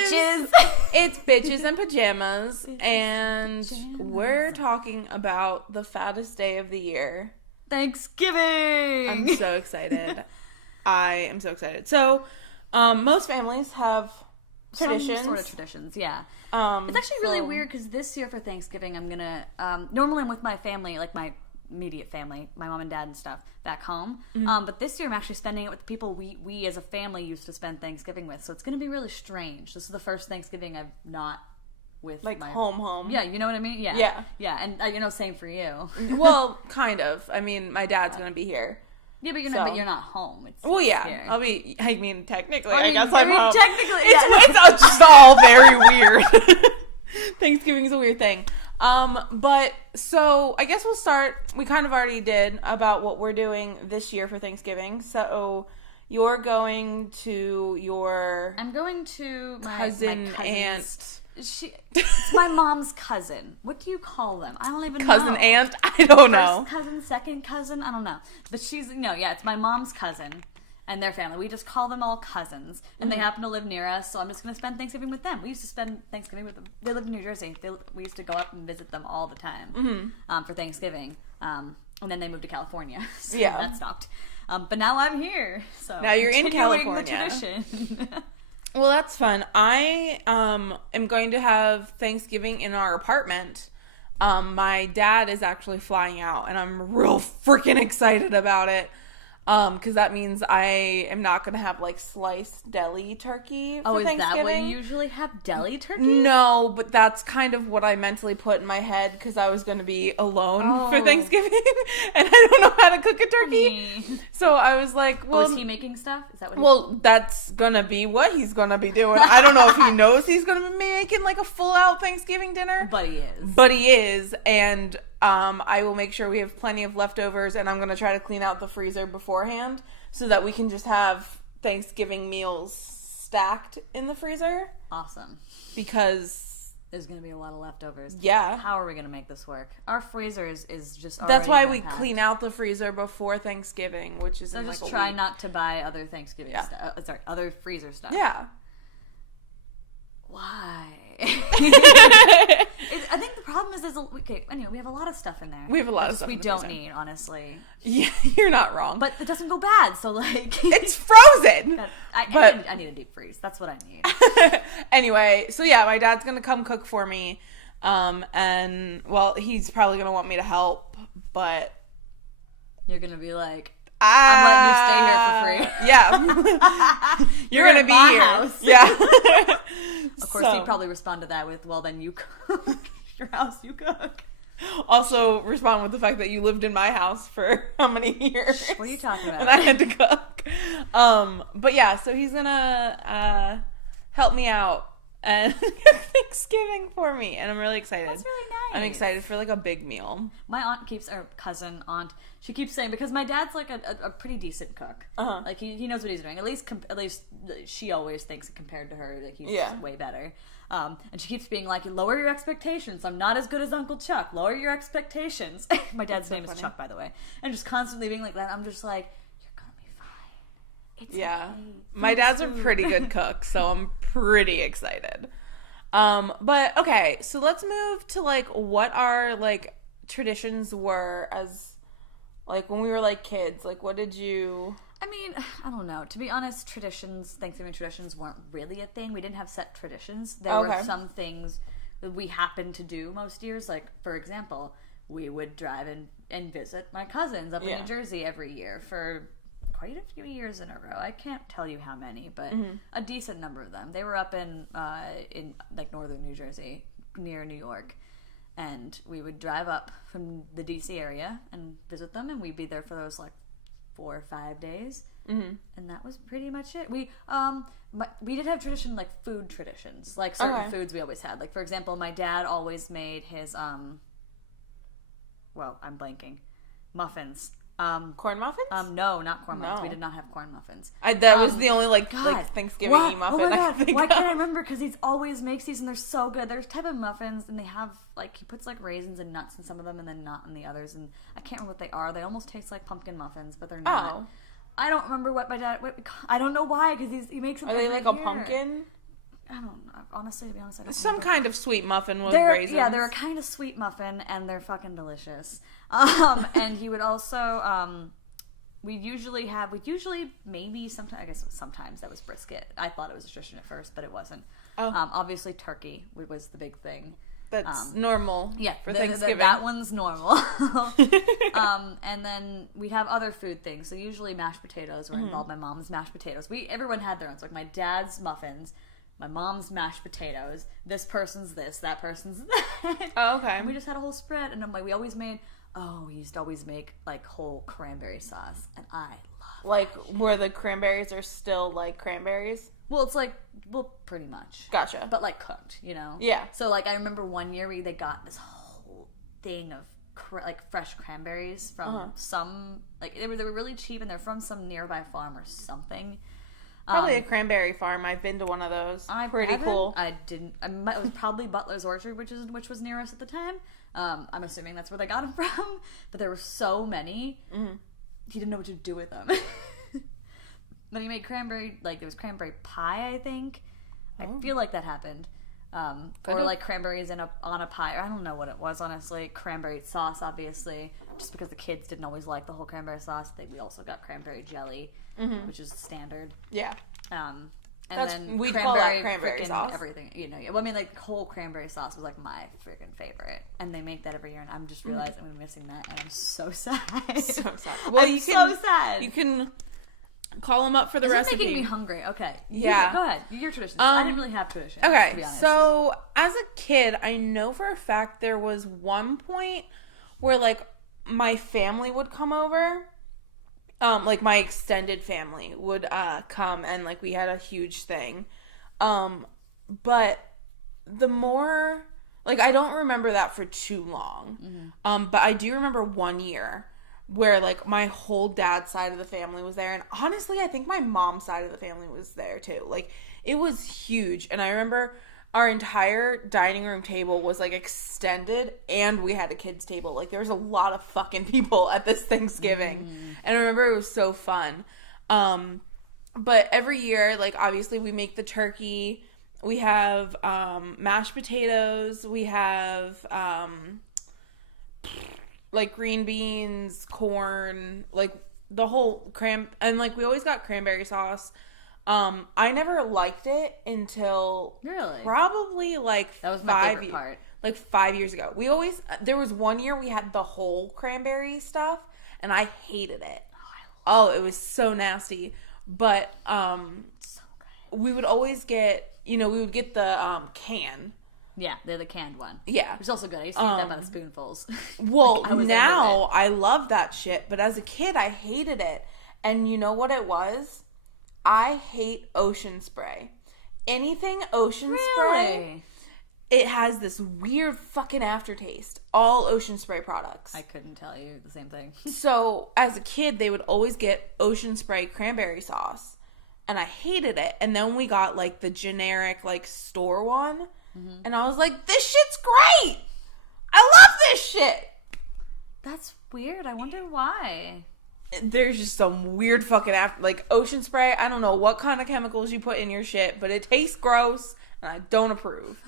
bitches. It's Bitches and Pajamas, and we're talking about the fattest day of the year. Thanksgiving! I'm so excited. I am so excited. So, most families have traditions. Some sort of traditions, yeah. It's actually really weird because this year for Thanksgiving I'm gonna, normally I'm with my family, like my immediate family, my mom and dad and stuff, back home. Mm-hmm. But this year I'm actually spending it with the people we as a family used to spend Thanksgiving with. So it's gonna be really strange. This is the first Thanksgiving I've not with like my... home. Yeah, you know what I mean? Yeah. Yeah, and same for you. Well, kind of. I mean, my dad's gonna be here. Yeah, but you're not home. It's yeah. I'll be, technically, I guess I'm home. Technically, it's just all very weird. Thanksgiving's a weird thing. But, so, I guess we'll start, we kind of already did, about what we're doing this year for Thanksgiving. So, you're going to your... I'm going to my cousin, aunt... It's my mom's cousin. What do you call them? I don't even know. Cousin, aunt? I don't know. First cousin, second cousin? I don't know. But it's my mom's cousin and their family. We just call them all cousins. And they happen to live near us, so I'm just going to spend Thanksgiving with them. We used to spend Thanksgiving with them. They lived in New Jersey. We used to go up and visit them all the time for Thanksgiving. And then they moved to California. So that stopped. But now I'm here. So now you're in California. The tradition. Well, that's fun. I am going to have Thanksgiving in our apartment. My dad is actually flying out, and I'm real freaking excited about it. Because that means I am not going to have, like, sliced deli turkey for Thanksgiving. Is that what you usually have, deli turkey? No, but that's kind of what I mentally put in my head because I was going to be alone for Thanksgiving, and I don't know how to cook a turkey. So I was like, well... is he making stuff? Is that what Well, that's going to be what he's going to be doing. I don't know if he knows he's going to be making, like, a full-out Thanksgiving dinner. But he is. But he is, and... I will make sure we have plenty of leftovers, and I'm going to try to clean out the freezer beforehand so that we can just have Thanksgiving meals stacked in the freezer. Awesome. Because... there's going to be a lot of leftovers. Yeah. How are we going to make this work? Our freezer is just already That's why we packed. clean out the freezer before Thanksgiving, which is so in just like a try week. not to buy other Thanksgiving stuff. Other freezer stuff. Yeah. Why? I think the problem is we have a lot of stuff in there. We have a lot of stuff we in the don't freezer. need, honestly. Yeah, you're not wrong. But it doesn't go bad, so like... it's frozen! I need a deep freeze. That's what I need. Anyway, so yeah, my dad's gonna come cook for me. And, well, he's probably gonna want me to help, but... you're gonna be like... I'm letting you stay here for free. Yeah. You're going to be here. House. Yeah. Of course, he'd probably respond to that with, well, then you cook. Your house, you cook. Also respond with the fact that you lived in my house for how many years? What are you talking about? And I had to cook. But yeah, so he's going to help me out and cook Thanksgiving for me. And I'm really excited. That's really nice. I'm excited for like a big meal. My aunt, she keeps saying, because my dad's like a pretty decent cook. Uh-huh. Like he knows what he's doing. At least she always thinks compared to her that he's way better. And she keeps being like, lower your expectations. I'm not as good as Uncle Chuck. Lower your expectations. My dad's name is Chuck, by the way. And just constantly being like that. I'm just like, you're gonna be fine. It's okay. My dad's a pretty good cook, so I'm pretty excited. But okay, so let's move to like what our like traditions were as like when we were like kids. Like what did you... I mean, I don't know. To be honest, Thanksgiving traditions weren't really a thing. We didn't have set traditions. There were some things that we happened to do most years. Like, for example, we would drive and visit my cousins up in New Jersey every year for quite a few years in a row. I can't tell you how many, but a decent number of them. They were up in like northern New Jersey, near New York. And we would drive up from the DC area and visit them, and we'd be there for those like 4 or 5 days, and that was pretty much it. We did have tradition like food traditions, like certain foods we always had. Like for example, my dad always made his well, I'm blanking, muffins. Corn muffins? No, not corn muffins. We did not have corn muffins. That was the only like Thanksgiving muffin. Oh my God. I think Why can't I remember? Because he always makes these, and they're so good. There's type of muffins, and they have like he puts like raisins and nuts in some of them, and then not in the others. And I can't remember what they are. They almost taste like pumpkin muffins, but they're not. Oh. I don't remember what my dad. I don't know why, because he makes them. Are they every like a year. pumpkin? I don't know. Honestly, to be honest, I don't Some remember. kind of sweet muffin with raisins. Yeah, they're a kind of sweet muffin, and they're fucking delicious. And he would also, sometimes that was brisket. I thought it was a tradition at first, but it wasn't. Obviously turkey was the big thing. That's normal. Yeah, for Thanksgiving. That one's normal. And then we'd have other food things. So usually mashed potatoes were involved. My mom's mashed potatoes. Everyone had their own. So like my dad's muffins, my mom's mashed potatoes. This person's this, that person's that. Oh, okay. And we just had a whole spread. And I'm like, we used to always make like whole cranberry sauce, and I love like where the cranberries are still like cranberries. Well, it's like, pretty much. Gotcha. But, like, cooked, you know? Yeah. So, like, I remember one year they got this whole thing of, fresh cranberries from some, like, they were really cheap, and they're from some nearby farm or something. Probably a cranberry farm. I've been to one of those. Pretty cool. I didn't. It was probably Butler's Orchard, which was near us at the time. I'm assuming that's where they got them from. But there were so many. Mm-hmm. He didn't know what to do with them. But he made cranberry, like, there was cranberry pie, I think. I feel like that happened. Or, like, cranberries on a pie. I don't know what it was, honestly. Cranberry sauce, obviously. Just because the kids didn't always like the whole cranberry sauce. We also got cranberry jelly, which is standard. Yeah. And then we call that cranberry sauce. Everything, you know. Well, I mean, like, whole cranberry sauce was, like, my freaking favorite. And they make that every year, and I'm just realizing I'm missing that, and I'm so sad. So sad. Well, so sad. You can call them up for the recipe. It's making me hungry. Okay. Yeah. Go ahead. Your traditions. I didn't really have traditions. Okay. To be honest. So as a kid, I know for a fact there was one point where like my family would come over. Like my extended family would come, and like we had a huge thing. But the more like I don't remember that for too long. Mm-hmm. But I do remember one year where, like, my whole dad's side of the family was there. And honestly, I think my mom's side of the family was there, too. Like, it was huge. And I remember our entire dining room table was, like, extended. And we had a kid's table. Like, there was a lot of fucking people at this Thanksgiving. And I remember it was so fun. But every year, like, obviously, we make the turkey. We have mashed potatoes. We have like green beans, corn, like the whole and like we always got cranberry sauce. I never liked it until probably like that was my favorite part. Like 5 years ago. There was one year we had the whole cranberry stuff, and I hated it. It was so nasty. But so good. We would always get, we would get the can. Yeah, they're the canned one. Yeah. Which is also good. I used to eat that by the spoonfuls. Well, now I love that shit, but as a kid, I hated it. And you know what it was? I hate Ocean Spray. Anything Ocean Spray, it has this weird fucking aftertaste. All Ocean Spray products. I couldn't tell you the same thing. So, as a kid, they would always get Ocean Spray cranberry sauce. And I hated it. And then we got, like, the generic, like, store one. Mm-hmm. And I was like, this shit's great! I love this shit! That's weird. I wonder why. There's just some weird fucking like Ocean Spray. I don't know what kind of chemicals you put in your shit, but it tastes gross, and I don't approve.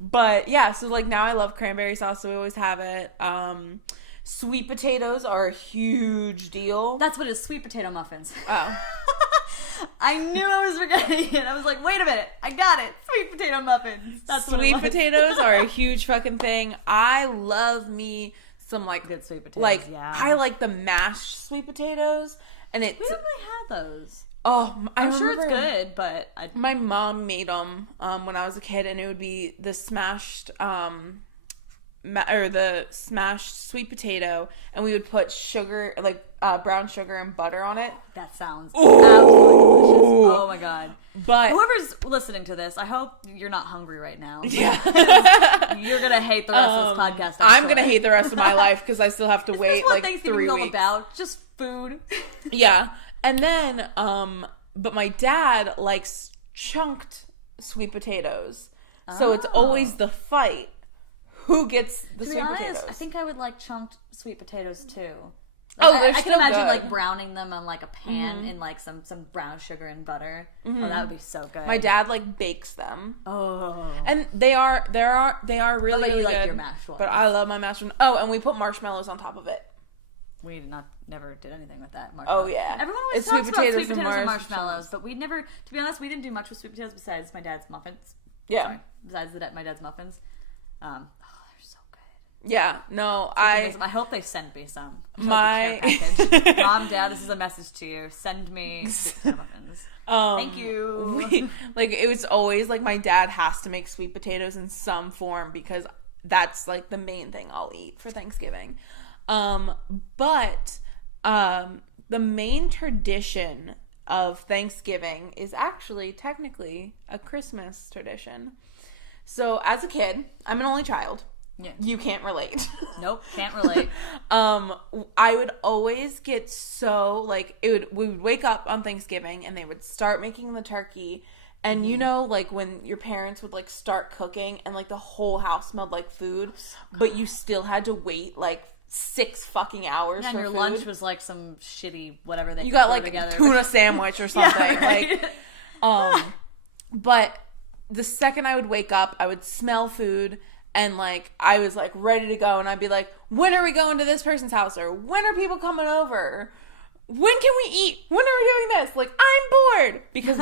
But yeah, so like now I love cranberry sauce, so we always have it. Sweet potatoes are a huge deal. That's what it is, sweet potato muffins. Oh. I knew I was forgetting it. I was like, wait a minute. I got it. Sweet potato muffins. That's what it was. Sweet potatoes are a huge fucking thing. I love me some like good sweet potatoes. Like yeah. I like the mashed sweet potatoes, and we haven't really had those. Oh, I'm sure it's good, but my mom made them when I was a kid, and it would be the smashed or the smashed sweet potato, and we would put sugar, like brown sugar and butter on it. That sounds absolutely delicious. Oh my god. But whoever's listening to this, I hope you're not hungry right now. Yeah. You're gonna hate the rest of this podcast. I'm gonna hate the rest of my life because I still have to wait like 3 weeks. All about just food. Yeah. And then but my dad likes chunked sweet potatoes. So it's always the fight. Who gets the sweet potatoes? I think I would like chunked sweet potatoes too. Like, they're I can still imagine good. like browning them on like a pan in like some brown sugar and butter. Oh, that would be so good. My dad like bakes them. Oh, And they are really, but you really like good. your mashed ones. But I love my mashed ones. Oh, and we put marshmallows on top of it. We never did anything with that. Oh yeah, everyone always it's talks sweet about potatoes, sweet potatoes and marshmallows. marshmallows, but we never. To be honest, we didn't do much with sweet potatoes besides my dad's muffins. Yeah. Sorry, besides my dad's muffins. They're so good. Yeah, no, I hope they send me some. My Mom, Dad, this is a message to you. Send me sweet potato muffins. Thank you. Like it was always like my dad has to make sweet potatoes in some form because that's like the main thing I'll eat for Thanksgiving. But the main tradition of Thanksgiving is actually technically a Christmas tradition. So as a kid, I'm an only child. Yeah. You can't relate. Nope, can't relate. I would always get so like we would wake up on Thanksgiving and they would start making the turkey, and you know, like when your parents would like start cooking and like the whole house smelled like food, but you still had to wait like 6 fucking hours Yeah, for and your food. lunch was like some shitty whatever they You could got throw like together. a tuna sandwich or something. Yeah, right. Like but the second I would wake up, I would smell food and like I was like ready to go, and I'd be like, when are we going to this person's house, or when are people coming over? When can we eat? When are we doing this? Like, I'm bored. Because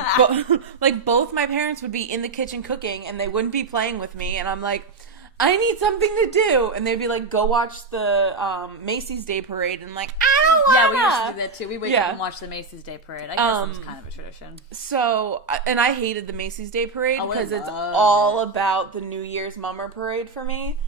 like both my parents would be in the kitchen cooking and they wouldn't be playing with me, and I'm like, I need something to do. And they'd be like, go watch the Macy's Day Parade, and like, I don't wanna. Yeah, we used to do that too. We wake up and watch the Macy's Day Parade. I guess it was kind of a tradition. So, and I hated the Macy's Day Parade because it's all about the New Year's Mummer Parade for me.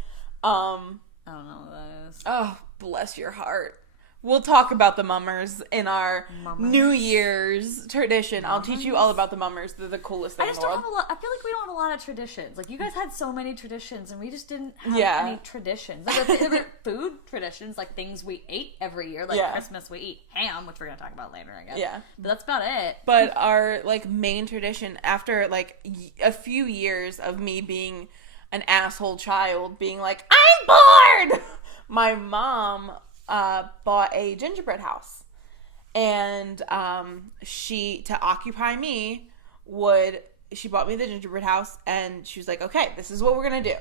I don't know what that is. Oh, bless your heart. We'll talk about the mummers in our New Year's tradition. I'll teach you all about the mummers. They're the coolest thing in the world. I feel like we don't have a lot of traditions. Like, you guys had so many traditions, and we just didn't have any traditions. Like, there were food traditions, like things we ate every year. Like, Christmas, we eat ham, which we're going to talk about later, I guess. Yeah. But that's about it. But our, like, main tradition, after, like, a few years of me being an asshole child, being like, I'm bored! My mom bought a gingerbread house, and she, to occupy me, she bought me the gingerbread house, and she was like, okay, this is what we're gonna do.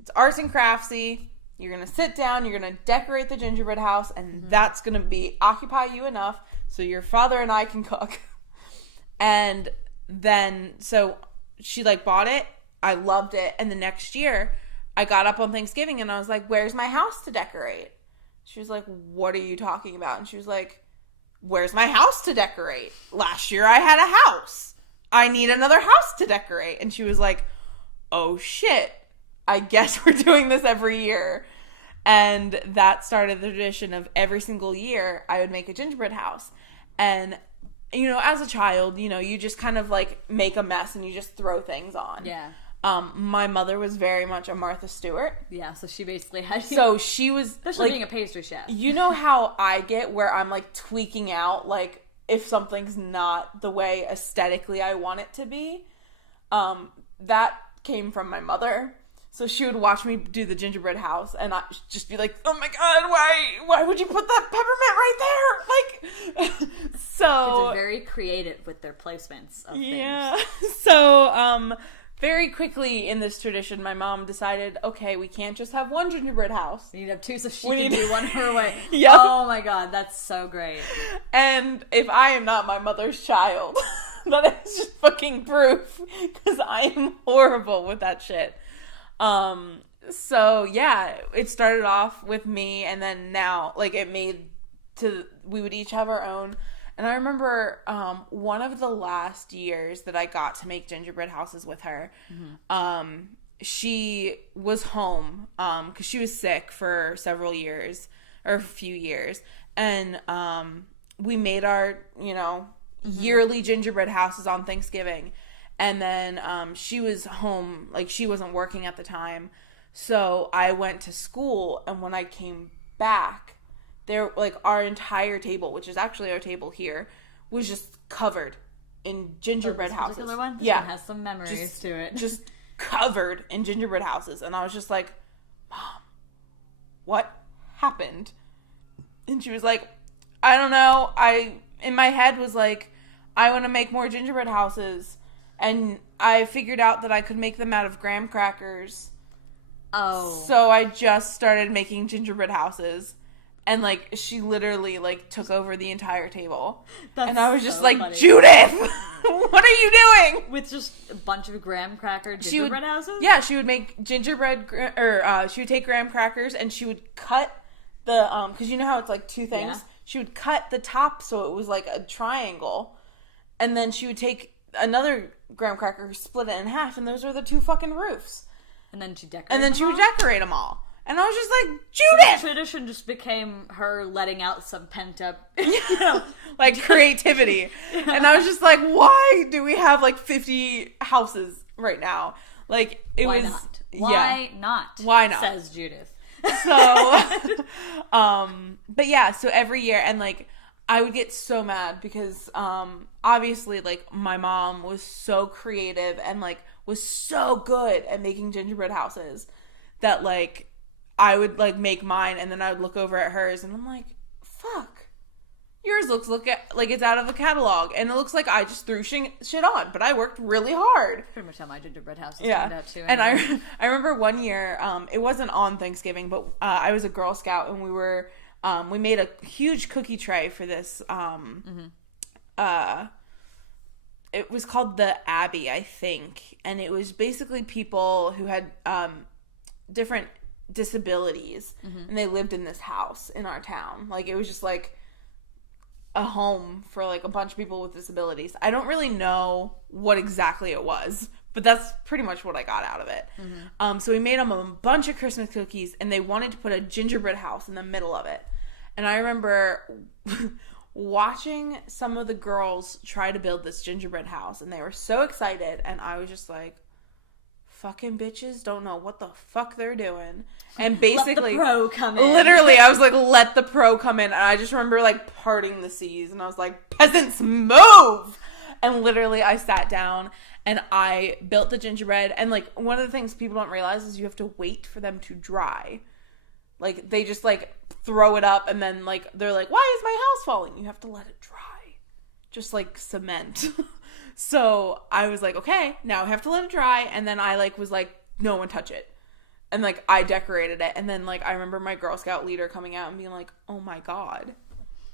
It's arts and craftsy. You're gonna sit down, you're gonna decorate the gingerbread house, and that's gonna be occupy you enough so your father and I can cook. And then so she like bought it, I loved it, and the next year I got up on Thanksgiving and I was like, where's my house to decorate? She was like, what are you talking about? And she was like, where's my house to decorate? Last year I had a house. I need another house to decorate. And she was like, oh shit, I guess we're doing this every year. And that started the tradition of every single year I would make a gingerbread house. And, you know, as a child, you know, you just kind of like make a mess and you just throw things on. Yeah. My mother was very much a Martha Stewart. Yeah, so she basically had... So she was... Especially like, being a pastry chef. You know how I get where I'm, like, tweaking out, like, if something's not the way aesthetically I want it to be? That came from my mother. So she would watch me do the gingerbread house, and I'd just be like, oh my god, why would you put that peppermint right there? Like, so... Kids are very creative with their placements of things. Yeah. So, very quickly in this tradition, my mom decided, okay, we can't just have one gingerbread house. We need to have two so she can do one her way. Yep. Oh my god, that's so great. And if I am not my mother's child, that is just fucking proof, because I am horrible with that shit. So yeah, it started off with me, and then now, like, we would each have our own. And I remember one of the last years that I got to make gingerbread houses with her, she was home because she was sick for several years, or a few years. And we made our, yearly gingerbread houses on Thanksgiving. And then she was home, like she wasn't working at the time. So I went to school, and when I came back, there, like, our entire table, which is actually our table here, was just covered in gingerbread houses. Particular one? This one has some memories to it. Just covered in gingerbread houses. And I was just like, Mom, what happened? And she was like, I don't know. In my head was like, I want to make more gingerbread houses. And I figured out that I could make them out of graham crackers. Oh. So I just started making gingerbread houses. And, like, she literally, like, took over the entire table. And I was just like, funny. Judith! What are you doing? With just a bunch of graham cracker gingerbread houses? Yeah, she would make gingerbread, she would take graham crackers and she would cut the, because you know how it's, like, two things? Yeah. She would cut the top so it was, like, a triangle. And then she would take another graham cracker, split it in half, and those are the two fucking roofs. And then she would decorate them all. And I was just like, Judith! So the tradition just became her letting out some pent-up, like, creativity. Yeah. And I was just like, why do we have, like, 50 houses right now? Like, Why not? Why not? Why not? Says Judith. So, but yeah, so every year, and, like, I would get so mad because, obviously, like, my mom was so creative and, like, was so good at making gingerbread houses that, like, I would, like, make mine, and then I would look over at hers, and I'm like, fuck. Yours looks like it's out of a catalog, and it looks like I just threw shit on, but I worked really hard. Pretty much how my gingerbread house turned out, too. Anyway. And I remember one year, it wasn't on Thanksgiving, but I was a Girl Scout, and we made a huge cookie tray for this, it was called the Abbey, I think, and it was basically people who had, different disabilities, and they lived in this house in our town. Like, it was just like a home for like a bunch of people with disabilities. I don't really know what exactly it was, but that's pretty much what I got out of it. So we made them a bunch of Christmas cookies, and they wanted to put a gingerbread house in the middle of it. And I remember watching some of the girls try to build this gingerbread house, and they were so excited, and I was just like, fucking bitches don't know what the fuck they're doing. And basically, let the pro come in. Literally, I was like, let the pro come in. And I just remember, like, parting the seas. And I was like, peasants, move! And literally, I sat down and I built the gingerbread. And, like, one of the things people don't realize is you have to wait for them to dry. Like, they just, like, throw it up and then, like, they're like, why is my house falling? You have to let it dry. Just like cement. So I was like, okay, now I have to let it dry. And then I, like, was like, no one touch it. And, like, I decorated it. And then, like, I remember my Girl Scout leader coming out and being like, oh my God,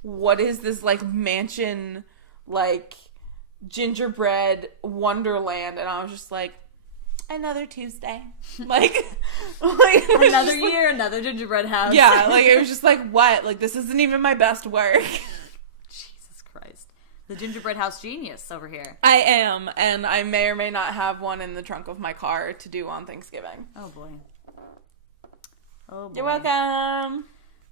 what is this, like, mansion, like, gingerbread wonderland? And I was just like, another Tuesday. Like another year, like, another gingerbread house. Yeah, like, it was just like, what? Like, this isn't even my best work. Jesus Christ. The gingerbread house genius over here. I am, and I may or may not have one in the trunk of my car to do on Thanksgiving. Oh, boy. Oh, boy. You're welcome.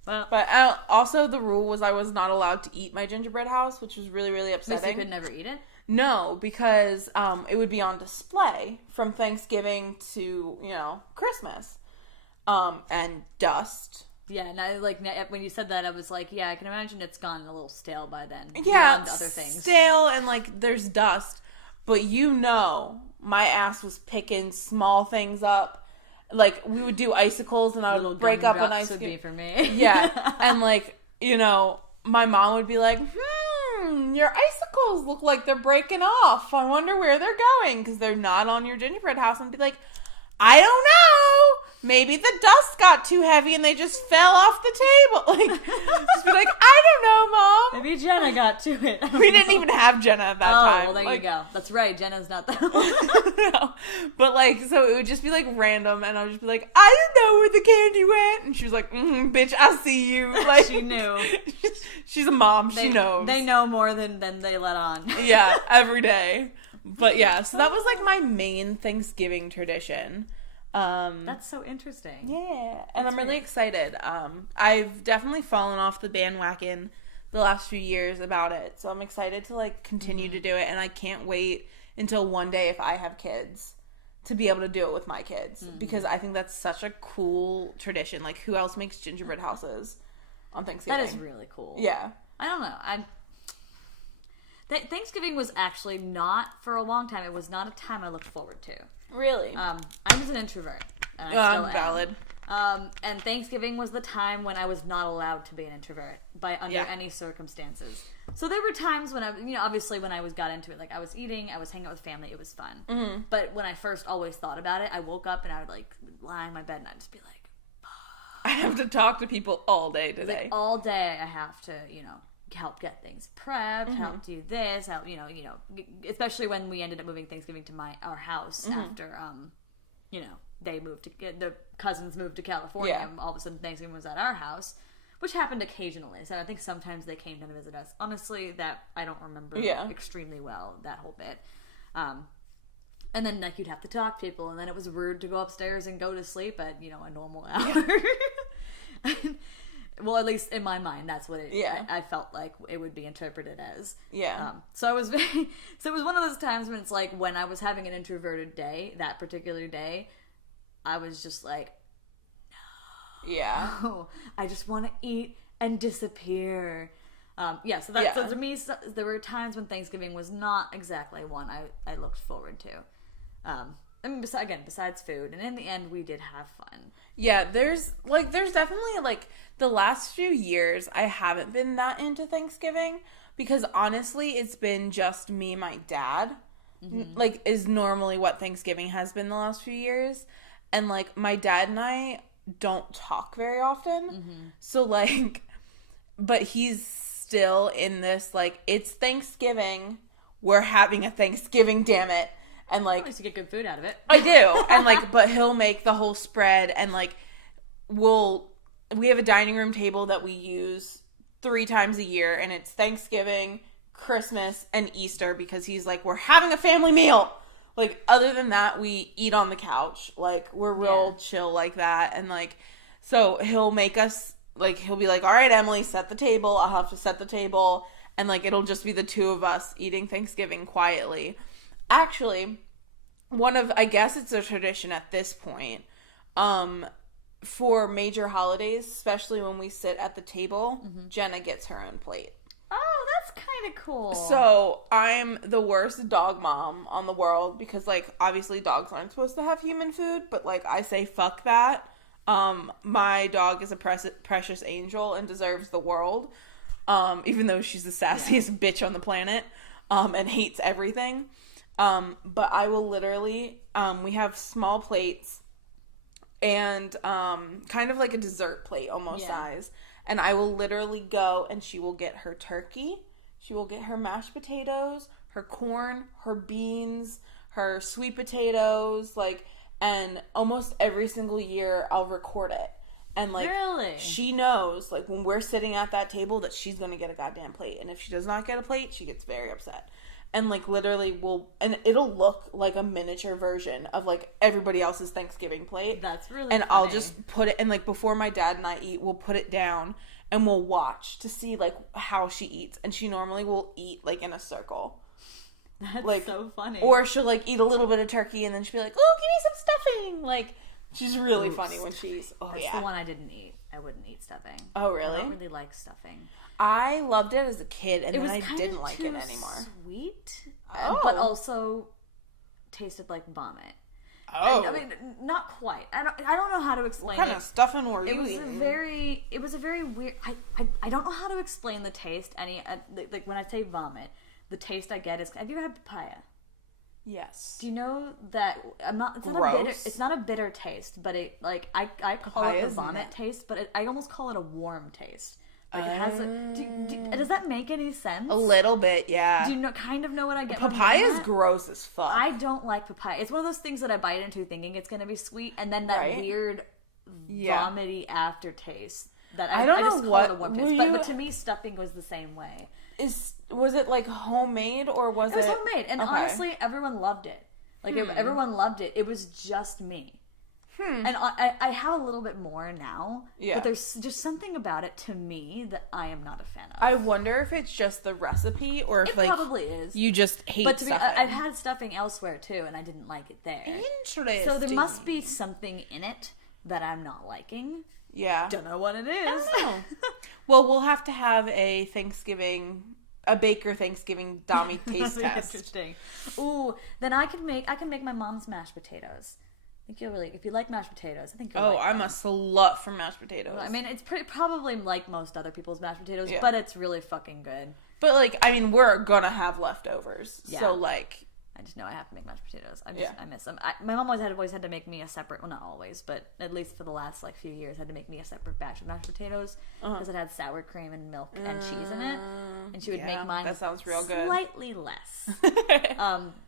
Well, but also the rule was I was not allowed to eat my gingerbread house, which was really, really upsetting. So you could never eat it? No, because it would be on display from Thanksgiving to, you know, Christmas. And dust. Yeah, and I, like, when you said that, I was like, yeah, I can imagine it's gone a little stale by then. Yeah, other things. Stale and, like, there's dust. But you know, my ass was picking small things up. Like, we would do icicles, and I would break up an icicle. Would be for me. Yeah, and, like, you know, my mom would be like, your icicles look like they're breaking off. I wonder where they're going, because they're not on your gingerbread house. And be like, I don't know. Maybe the dust got too heavy and they just fell off the table. Like, just be like, I don't know, Mom. Maybe Jenna got to it. We didn't even have Jenna at that time. Oh, well, there you go. That's right. Jenna's not that No. But, like, so it would just be, like, random, and I would just be like, I didn't know where the candy went. And she was like, bitch, I see you. Like, she knew. She's a mom. She knows. They know more than they let on. Yeah, every day. But, yeah, so that was, like, my main Thanksgiving tradition. That's so interesting. Yeah, and I'm really excited. I've definitely fallen off the bandwagon the last few years about it, so I'm excited to, like, continue to do it, and I can't wait until one day, if I have kids, to be able to do it with my kids, because I think that's such a cool tradition. Like, who else makes gingerbread houses on Thanksgiving? That is really cool. Yeah. I don't know. Thanksgiving was actually not, for a long time, it was not a time I looked forward to. Really? I was an introvert. And I still am. Valid. And Thanksgiving was the time when I was not allowed to be an introvert under any circumstances. So there were times when obviously when I got into it, like I was eating, I was hanging out with family, it was fun. Mm-hmm. But when I first always thought about it, I woke up and I would like lie in my bed and I'd just be like, I have to talk to people all day today. Like, all day I have to, help get things prepped, help do this, help, especially when we ended up moving Thanksgiving to our house after, the cousins moved to California, and all of a sudden Thanksgiving was at our house, which happened occasionally. So I think sometimes they came down to visit us. Honestly, that I don't remember extremely well, that whole bit. And then like you'd have to talk to people, and then it was rude to go upstairs and go to sleep at a normal hour. Well, at least in my mind, that's what I felt like it would be interpreted as. Yeah. So it was one of those times when it's like when I was having an introverted day, that particular day, I was just like, no. Yeah. I just want to eat and disappear. So to me, there were times when Thanksgiving was not exactly one I looked forward to. I mean, besides food, and in the end, we did have fun. Yeah, there's definitely, like, the last few years, I haven't been that into Thanksgiving, because honestly, it's been just me and my dad, like, is normally what Thanksgiving has been the last few years, and, like, my dad and I don't talk very often, so, like, but he's still in this, like, it's Thanksgiving, we're having a Thanksgiving, damn it. And, like, at least you get good food out of it. I do. And, like, but he'll make the whole spread, and, like, we have a dining room table that we use 3 times a year, and it's Thanksgiving, Christmas, and Easter, because he's like, we're having a family meal. Like, other than that, we eat on the couch. Like, we're real chill like that. And, like, so he'll make us, like, he'll be like, all right, Emily, set the table. I'll have to set the table. And, like, it'll just be the 2 of us eating Thanksgiving quietly. Actually, I guess it's a tradition at this point, for major holidays, especially when we sit at the table, Jenna gets her own plate. Oh, that's kind of cool. So, I'm the worst dog mom on the world, because, like, obviously dogs aren't supposed to have human food, but, like, I say fuck that. My dog is a precious angel and deserves the world, even though she's the sassiest bitch on the planet, and hates everything. But I will literally, we have small plates and, kind of like a dessert plate almost size. And I will literally go and she will get her turkey. She will get her mashed potatoes, her corn, her beans, her sweet potatoes, like, and almost every single year I'll record it. And, like, really? She knows, like, when we're sitting at that table that she's going to get a goddamn plate. And if she does not get a plate, she gets very upset. And, like, literally and it'll look like a miniature version of, like, everybody else's Thanksgiving plate. That's really And funny. I'll just put it, and, like, before my dad and I eat, we'll put it down, and we'll watch to see, like, how she eats. And she normally will eat, like, in a circle. That's like, so funny. Or she'll, like, eat a little bit of turkey, and then she'll be like, oh, give me some stuffing! Like, she's really funny when she's, That's the one I didn't eat. I wouldn't eat stuffing. Oh, really? I don't really like stuffing. I loved it as a kid, and then I didn't like it anymore. Sweet, but also tasted like vomit. Oh, I mean, not quite. I don't know how to explain it. What kind of stuffing were you eating? It was a very weird. I don't know how to explain the taste. Like when I say vomit, the taste I get is. Have you ever had papaya? Yes. Do you know that it's not a bitter taste, but it like I call it the vomit taste, but I almost call it a warm taste. Like it has does that make any sense? A little bit, yeah. Do you kind of know what I get? Papaya's gross as fuck. I don't like papaya. It's one of those things that I bite into thinking it's going to be sweet, and then that weird vomity aftertaste that I don't know what. Call it a warm taste. But to me, stuffing was the same way. Was it like homemade or was it? It was homemade, and honestly, everyone loved it. Like everyone loved it. It was just me. And I have a little bit more now, but there's just something about it to me that I am not a fan of. I wonder if it's just the recipe or if it probably is. You just hate stuffing. I've had stuffing elsewhere too, and I didn't like it there. Interesting. So there must be something in it that I'm not liking. Yeah. Don't know what it is. I don't know. Well, we'll have to have a Baker Thanksgiving Domi taste test. Interesting. Ooh, then I can make my mom's mashed potatoes. think you'll really, if you like mashed potatoes, I think you'll like I'm a slut for mashed potatoes. I mean, it's probably like most other people's mashed potatoes, but it's really fucking good. But, like, I mean, we're gonna have leftovers. Yeah. So, like... I just know I have to make mashed potatoes. I miss them. My mom always had to make me a separate, well, not always, but at least for the last, like, few years, had to make me a separate batch of mashed potatoes because it had sour cream and milk and cheese in it. And she would make mine that sounds real good. Slightly less.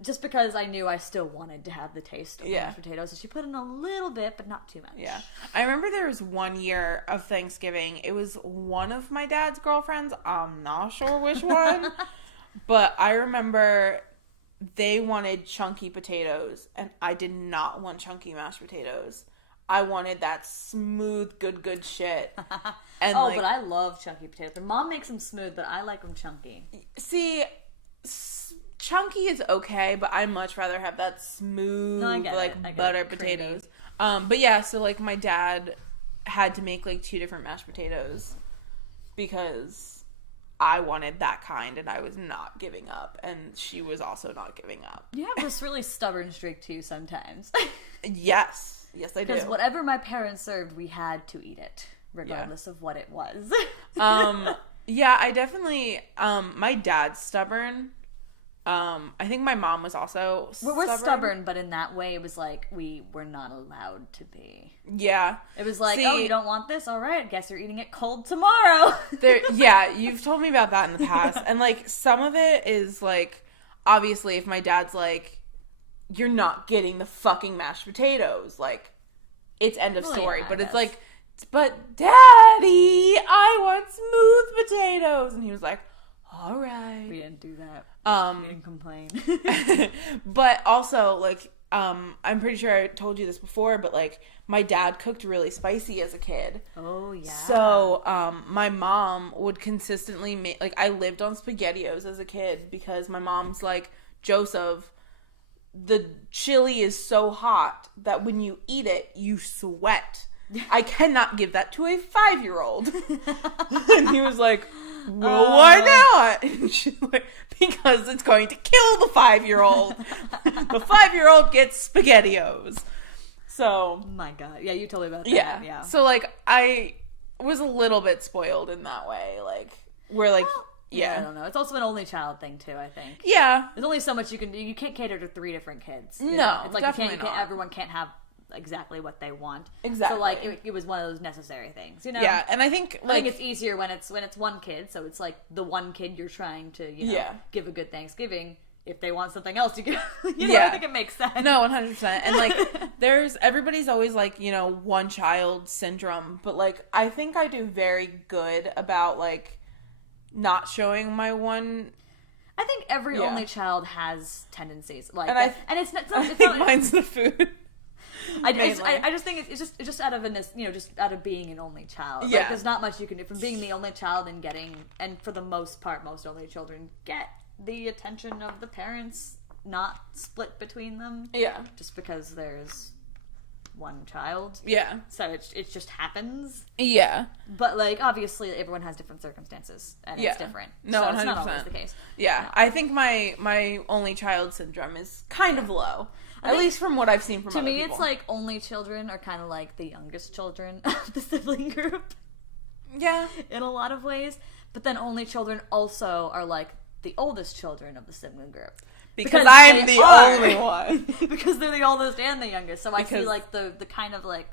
Just because I knew I still wanted to have the taste of mashed potatoes. So she put in a little bit, but not too much. Yeah. I remember there was one year of Thanksgiving. It was one of my dad's girlfriends. I'm not sure which one. But I remember... they wanted chunky potatoes, and I did not want chunky mashed potatoes. I wanted that smooth, good shit. And but I love chunky potatoes. My mom makes them smooth, but I like them chunky. See, chunky is okay, but I much rather have that smooth, butter potatoes. But yeah, so, like, my dad had to make, like, 2 different mashed potatoes because... I wanted that kind, and I was not giving up, and she was also not giving up. You have this really stubborn streak, too, sometimes. Yes, I do. Because whatever my parents served, we had to eat it, regardless of what it was. Yeah, I definitely, my dad's stubborn. I think my mom was also stubborn. We're stubborn, but in that way, it was like we were not allowed to be. Yeah. It was like, oh, you don't want this? All right, guess you're eating it cold tomorrow. Yeah, you've told me about that in the past. And, like, some of it is, like, obviously, if my dad's like, you're not getting the fucking mashed potatoes, like, it's end of story. But it's like, but Daddy, I want smooth potatoes. And he was like, all right. We didn't do that. We didn't complain. But also, like, I'm pretty sure I told you this before, but, like, my dad cooked really spicy as a kid. Oh, yeah. So, my mom would consistently make, like, I lived on SpaghettiOs as a kid because my mom's like, Joseph, the chili is so hot that when you eat it, you sweat. I cannot give that to a 5-year-old. And he was like, well, why not? And she's like, because it's going to kill the 5-year-old. The 5-year-old gets SpaghettiOs. So. My God. Yeah, you told me about that. Yeah. So, like, I was a little bit spoiled in that way. Like, we're like, yeah. I don't know. It's also an only child thing, too, I think. Yeah. There's only so much you can do. You can't cater to 3 different kids. No, it's like definitely not. Everyone can't have exactly what they want. Exactly. So, like, it was one of those necessary things, you know? Yeah, and I think, like... I think it's easier when it's one kid, so it's, like, the one kid you're trying to, give a good Thanksgiving. If they want something else, you can, I think it makes sense. No, 100%. And, like, everybody's always, like, one child syndrome, but, like, I think I do very good about, like, not showing my one... I think every only child has tendencies. Like, and it's not mine's the food. I just think it's just out of just out of being an only child. Yeah. Like, there's not much you can do from being the only child and for the most part, most only children get the attention of the parents, not split between them. Yeah. Just because there's one child. Yeah. So it just happens. Yeah. But, like, obviously everyone has different circumstances and it's different. No, so 100%. It's not always the case. Yeah. No. I think my only child syndrome is kind of low. At least from what I've seen from other people. To me, it's like only children are kind of like the youngest children of the sibling group. Yeah. In a lot of ways. But then only children also are like the oldest children of the sibling group. Because I'm the only one. Because they're the oldest and the youngest. So I see, like, the kind of, like,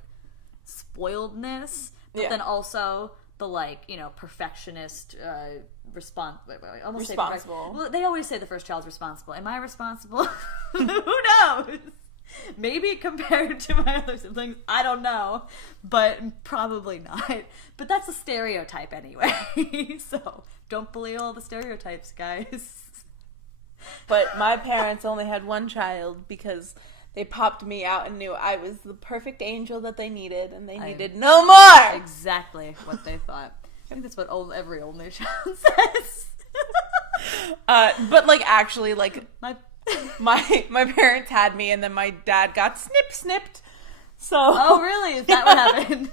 spoiledness, but then also the, like, perfectionist, responsible. Well, they always say the first child's responsible. Am I responsible? Who knows? Maybe compared to my other siblings, I don't know, but probably not. But that's a stereotype anyway. So don't believe all the stereotypes, guys. But my parents only had one child because they popped me out and knew I was the perfect angel that they needed, and they needed no more. Exactly what they thought. I think that's what every only child says. But, like, actually, like, my parents had me, and then my dad got snipped. So. Oh, really? Is that what happened?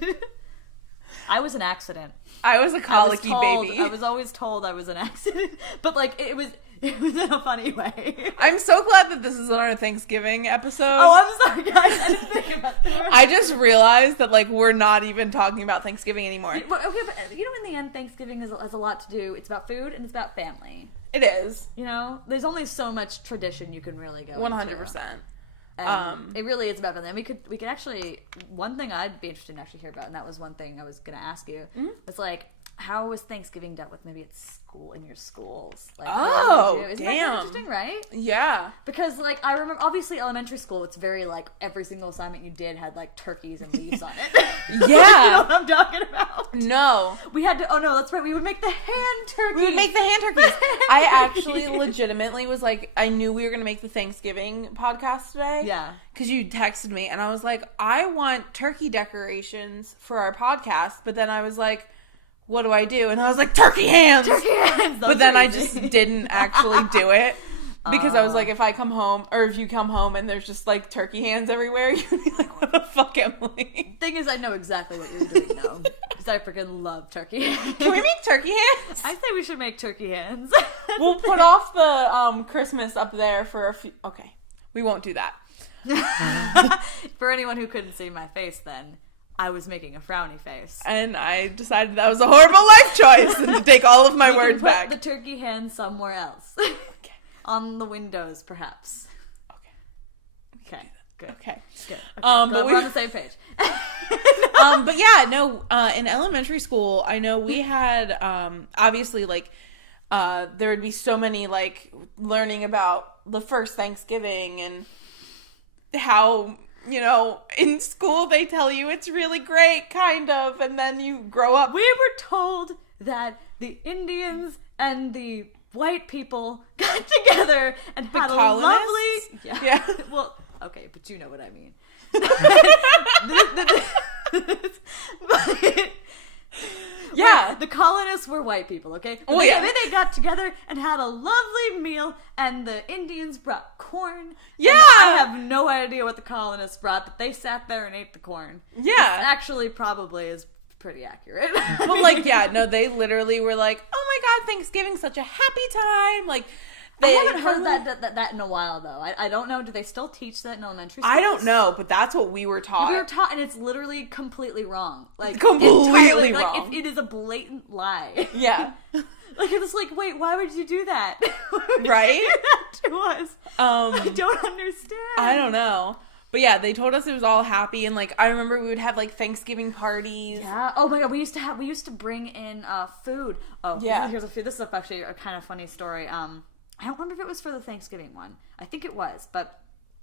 I was an accident. I was a colicky baby. I was always told I was an accident, but, like, it It was in a funny way. I'm so glad that this is on our Thanksgiving episode. Oh, I'm sorry, guys. I didn't think about that. I just realized that, like, we're not even talking about Thanksgiving anymore. Okay, but you know, in the end, Thanksgiving has a lot to do. It's about food and it's about family. It is. You know, there's only so much tradition you can really go 100%. And it really is about family. And we could actually, one thing I'd be interested in actually hear about, and that was one thing I was going to ask you, was like, how was Thanksgiving dealt with maybe at school, in your schools? Like, damn. Isn't that interesting, right? Yeah. Because, like, I remember, obviously, elementary school, it's very, like, every single assignment you did had, like, turkeys and leaves on it. Yeah. You know what I'm talking about? No. We had to, oh no, that's right, we would make the hand turkeys. We would make the hand turkeys. I actually legitimately was like, I knew we were going to make the Thanksgiving podcast today. Yeah. Because you texted me, and I was like, I want turkey decorations for our podcast, but then I was like, what do I do? And I was like, turkey hands! Turkey hands! But then I just didn't actually do it. Because I was like, if I come home, or if you come home and there's just, like, turkey hands everywhere, you'd be like, what the fuck, Emily? Thing is, I know exactly what you're doing now. Because I freaking love turkey hands. Can we make turkey hands? I say we should make turkey hands. We'll put off the Christmas up there for a few... Okay. We won't do that. For anyone who couldn't see my face then, I was making a frowny face. And I decided that was a horrible life choice and to take all of my words back. Put the turkey hand somewhere else. Okay. On the windows, perhaps. Okay. Good. Okay. Good. Okay. But we're on the same page. But yeah, no, in elementary school, I know we had, obviously, like, there would be so many, like, learning about the first Thanksgiving and how, you know, in school they tell you it's really great, kind of, and then you grow up. We were told that the Indians and the white people got together and had a lovely... Yeah. Well, okay, but you know what I mean. Yeah, the colonists were white people, okay? Oh, yeah. They got together and had a lovely meal, and the Indians brought corn. Yeah! I have no idea what the colonists brought, but they sat there and ate the corn. Yeah. This actually probably is pretty accurate. But, like, yeah, no, they literally were like, oh my god, Thanksgiving's such a happy time, like... I haven't heard that in a while, though. I don't know. Do they still teach that in elementary schools? I don't know, but that's what we were taught. We were taught, and it's literally completely wrong. Like, completely wrong. Like, it is a blatant lie. Yeah. Like, it's like, wait, why would you do that? Right? You do that to us? I don't understand. I don't know. But yeah, they told us it was all happy, and, like, I remember we would have, like, Thanksgiving parties. Yeah. Oh my god, we used to bring in food. Oh, yeah. This is actually a kind of funny story. I don't remember if it was for the Thanksgiving one. I think it was, but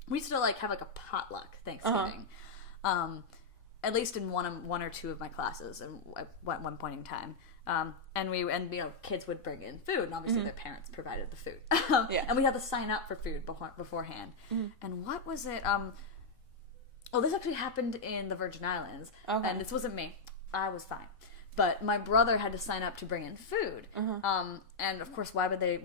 we used to like have like a potluck Thanksgiving. At least in one or two of my classes, and at one point in time. And you know, kids would bring in food, and obviously their parents provided the food. Yeah. And we had to sign up for food beforehand. And what was it? Oh, this actually happened in the Virgin Islands, and this wasn't me. I was fine. But my brother had to sign up to bring in food. And of course, why would they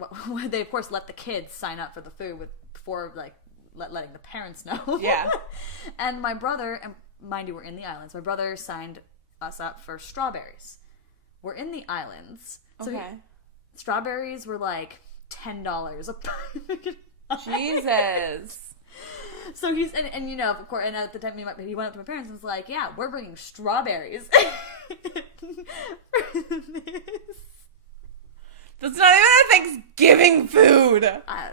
of course let the kids sign up for the food before like letting the parents know? Yeah. And my brother, and mind you, we're in the islands. My brother signed us up for strawberries. We're in the islands. So strawberries were like $10 a Jesus. So he's and you know, of course, and at the time he went up to my parents and was like, "Yeah, we're bringing strawberries." That's not even a Thanksgiving food. I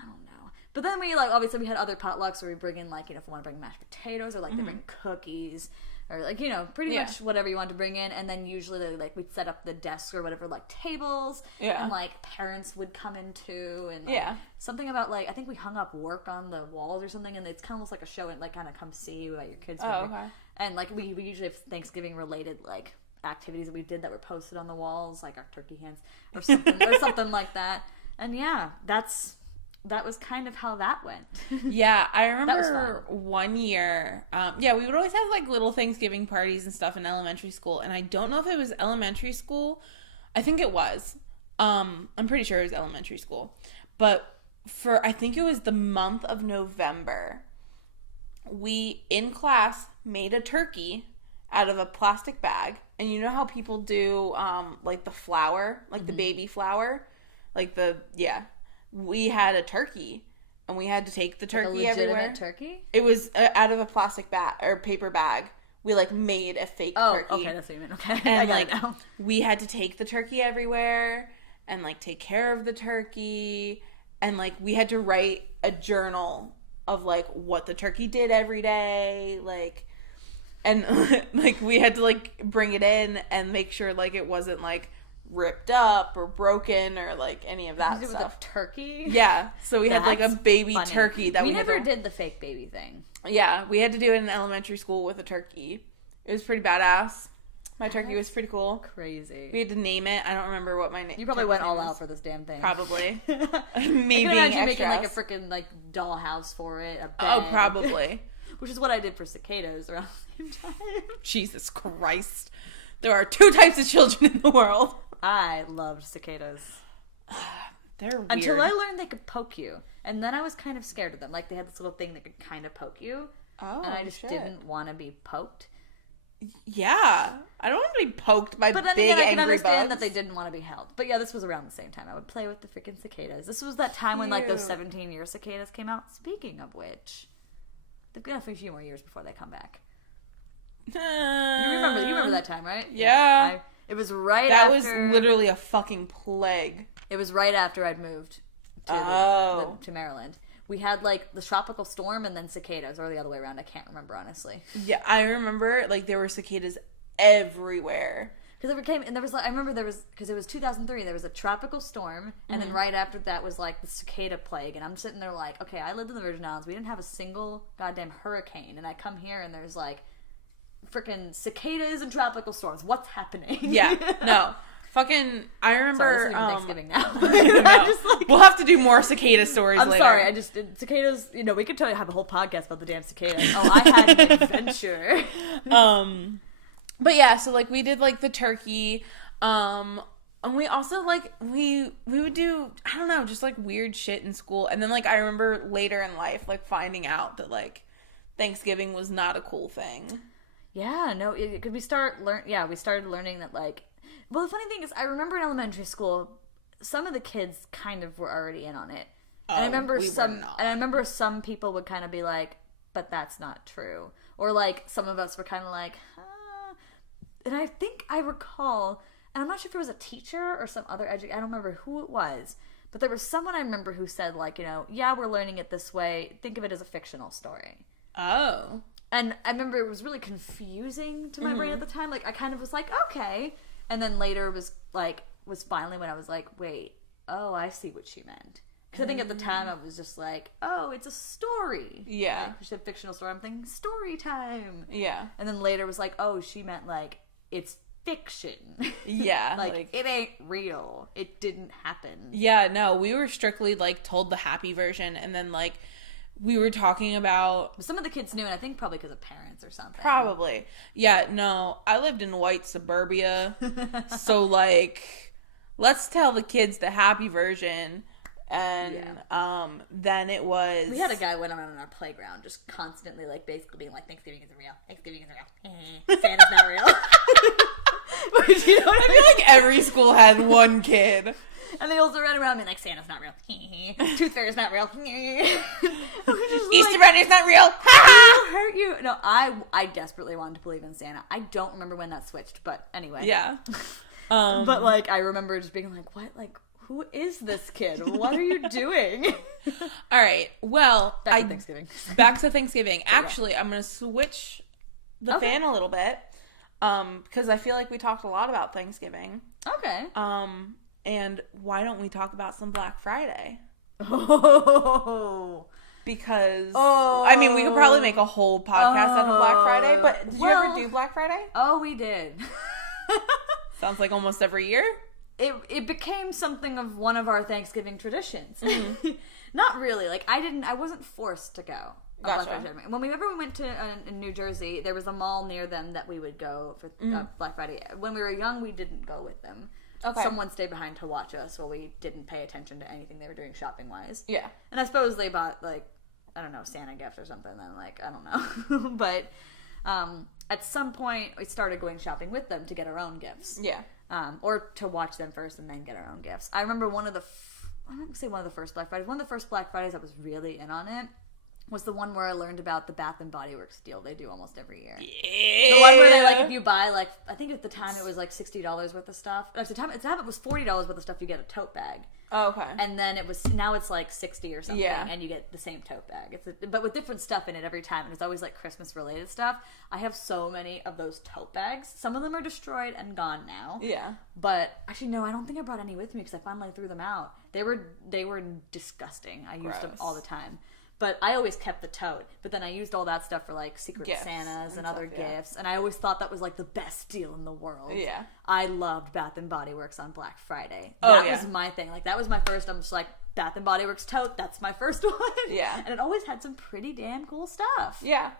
don't know. But then we, like, obviously we had other potlucks where we bring in, like, you know, if we want to bring mashed potatoes, or like they bring cookies, or like, you know, pretty much whatever you want to bring in. And then usually we'd set up the desks or whatever, like tables, and like parents would come in too, and like, something about, like, I think we hung up work on the walls or something, and it's kind of almost like a show, and like kind of come see what your kids okay. And like we usually have Thanksgiving related like activities that we did that were posted on the walls, like our turkey hands or something or something like that. And yeah, that was kind of how that went. Yeah, I remember one year, we would always have like little Thanksgiving parties and stuff in elementary school, and I don't know if it was elementary school. I think it was. I'm pretty sure it was elementary school. But I think it was the month of November, we, in class, made a turkey out of a plastic bag. And you know how people do, like the flour, like the baby flour? Like we had a turkey. And we had to take the turkey everywhere. Turkey? It was out of a plastic bag or paper bag. We like made a fake turkey. Oh, okay, that's what you meant. Okay, and I got like it now. we had to take the turkey everywhere and like take care of the turkey, and like we had to write a journal of like what the turkey did every day, like, and like we had to like bring it in and make sure like it wasn't like ripped up or broken or like any of that stuff. With a turkey? Yeah. So we had like a baby funny. turkey that we never did the fake baby thing. Yeah, we had to do it in elementary school with a turkey. It was pretty badass. My turkey was pretty cool. Crazy. We had to name it. I don't remember what my name. You probably went all out for this damn thing. Probably. Me I being imagine extra. making like a freaking like dollhouse for it. A bed. Oh, probably. Which is what I did for cicadas around the same time. Jesus Christ. There are 2 types of children in the world. I loved cicadas. They're weird. Until I learned they could poke you. And then I was kind of scared of them. Like, they had this little thing that could kind of poke you. Oh, and I just didn't want to be poked. Yeah. I don't want to be poked by big, angry bugs. But then again, I can understand that they didn't want to be held. But yeah, this was around the same time. I would play with the freaking cicadas. This was that time when, like, those 17-year cicadas came out. Speaking of which, they've got a few more years before they come back. You remember that time, right? Yeah. It was right after... That was literally a fucking plague. It was right after I'd moved to Maryland. We had, like, the tropical storm and then cicadas, or the other way around. I can't remember, honestly. Yeah, I remember, like, there were cicadas everywhere. Because I remember there was, because it was 2003, there was a tropical storm, and then right after that was, like, the cicada plague, and I'm sitting there like, okay, I lived in the Virgin Islands, we didn't have a single goddamn hurricane, and I come here and there's, like, freaking cicadas and tropical storms. What's happening? Yeah, no. Fucking, I remember... Sorry, Thanksgiving now. No. Just like, we'll have to do more cicada stories later. I'm sorry, cicadas, we could have a whole podcast about the damn cicadas. Oh, I had an adventure. But yeah, so, like, we did, like, the turkey, and we also, like, we would do, I don't know, just, like, weird shit in school, and then, like, I remember later in life, like, finding out that, like, Thanksgiving was not a cool thing. Yeah, no, because we started learning that, like, well, the funny thing is, I remember in elementary school, some of the kids kind of were already in on it. And I remember some people would kind of be like, but that's not true. Or, like, some of us were kind of like, and I think I recall, and I'm not sure if it was a teacher or some other I don't remember who it was, but there was someone I remember who said, like, yeah, we're learning it this way. Think of it as a fictional story. Oh. And I remember it was really confusing to my brain at the time. Like, I kind of was like, okay. And then later was finally when I was like, wait, oh, I see what she meant. Because I think at the time I was just like, oh, it's a story. Yeah. Like, she said fictional story. I'm thinking story time. Yeah. And then later was like, oh, she meant, like, it's fiction. Yeah. like, it ain't real. It didn't happen. Yeah, no, we were strictly, like, told the happy version. And then, like, we were talking about... Some of the kids knew, and I think probably because of parents or something. Probably. Yeah, no, I lived in white suburbia. So, like, let's tell the kids the happy version. And then it was... We had a guy went around on our playground just constantly, like, basically being like, Thanksgiving isn't real. Thanksgiving isn't real. Santa's not real. But, you know what I feel like every school had one kid. And they also ran around being like, Santa's not real. Tooth Fairy's not real. Easter Bunny's not real. It'll hurt you. No, I desperately wanted to believe in Santa. I don't remember when that switched, but anyway. Yeah. But, like, I remember just being like, what? Like, who is this kid? What are you doing? All right. Well, Back to Thanksgiving. Back to Thanksgiving. Actually, I'm going to switch the fan a little bit. Because I feel like we talked a lot about Thanksgiving. Okay. And why don't we talk about some Black Friday? Oh. Because, I mean, we could probably make a whole podcast out of Black Friday, but did you ever do Black Friday? Oh, we did. Sounds like almost every year. It became something of one of our Thanksgiving traditions. Mm-hmm. Not really. Like, I wasn't forced to go. Gotcha. Whenever we went to in New Jersey, there was a mall near them that we would go for Black Friday. When we were young, we didn't go with them. Okay. Someone stayed behind to watch us while we didn't pay attention to anything they were doing shopping-wise. Yeah. And I suppose they bought, like, I don't know, Santa gift or something. Then, like, I don't know. But at some point, we started going shopping with them to get our own gifts. Yeah. Or to watch them first and then get our own gifts. I remember one of the I'm not going to say one of the first Black Fridays. One of the first Black Fridays I was really in on it was the one where I learned about the Bath and Body Works deal they do almost every year. Yeah. The one where they, like, if you buy, like, I think at the time it was, like, $60 worth of stuff. At the time it was $40 worth of stuff, you get a tote bag. Oh, okay. And then now it's, like, 60 or something, and you get the same tote bag. But with different stuff in it every time, and it's always, like, Christmas-related stuff. I have so many of those tote bags. Some of them are destroyed and gone now. Yeah. But, actually, no, I don't think I brought any with me because I finally threw them out. They were disgusting. I used them all the time. But I always kept the tote. But then I used all that stuff for, like, Secret gifts Santas and other gifts. And I always thought that was, like, the best deal in the world. Yeah. I loved Bath and Body Works on Black Friday. Oh, That was my thing. Like, that was my first, I'm just like, Bath and Body Works tote, that's my first one. Yeah. And it always had some pretty damn cool stuff. Yeah.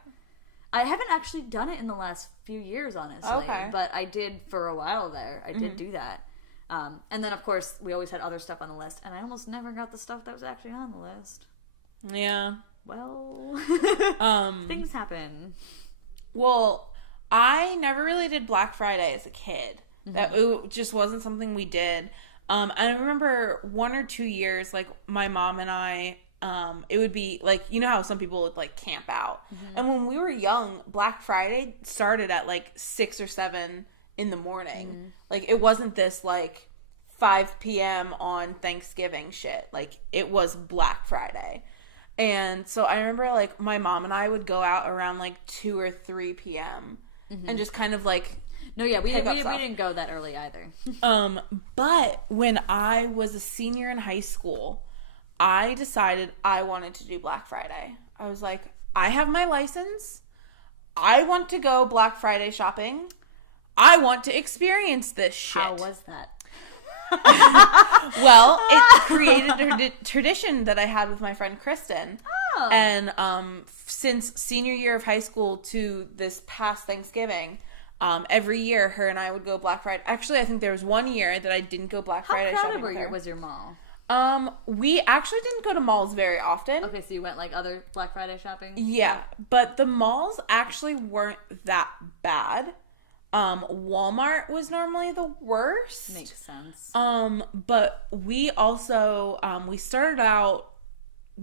I haven't actually done it in the last few years, honestly. Okay. But I did for a while there. I did do that. And then, of course, we always had other stuff on the list. And I almost never got the stuff that was actually on the list. Yeah. Well, things happen. Well, I never really did Black Friday as a kid. That it just wasn't something we did. I remember 1 or 2 years, like, my mom and I, it would be, like, you know how some people would, like, camp out? And when we were young, Black Friday started at, like, 6 or 7 in the morning. Like, it wasn't this, like, 5 p.m. on Thanksgiving shit. Like, it was Black Friday. And so I remember, like, my mom and I would go out around, like, 2 or 3 p.m. And just kind of, like... No, yeah, we didn't go that early either. But when I was a senior in high school, I decided I wanted to do Black Friday. I was like, I have my license. I want to go Black Friday shopping. I want to experience this shit. How was that? Well, it created a tradition that I had with my friend Kristen. Oh. And since senior year of high school to this past Thanksgiving, every year her and I would go Black Friday. Actually, I think there was 1 year that I didn't go Black Friday shopping with her. How crowded was your mall? We actually didn't go to malls very often. Okay, so you went, like, other Black Friday shopping? Yeah, but the malls actually weren't that bad. Walmart was normally the worst. Makes sense. But we also, we started out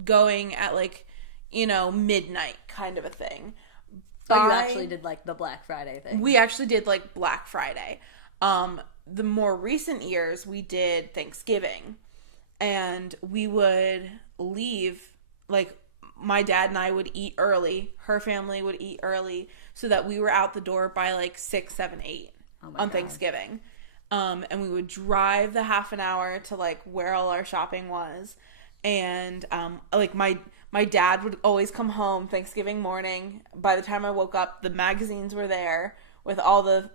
going at, like, you know, midnight kind of a thing. But you actually did, like, the Black Friday thing. We actually did, like, Black Friday. The more recent years, we did Thanksgiving. And we would leave, like, my dad and I would eat early. Her family would eat early so that we were out the door by, like, 6, 7, 8 on Thanksgiving. And we would drive the half an hour to, like, where all our shopping was. And, like, my dad would always come home Thanksgiving morning. By the time I woke up, the magazines were there with all the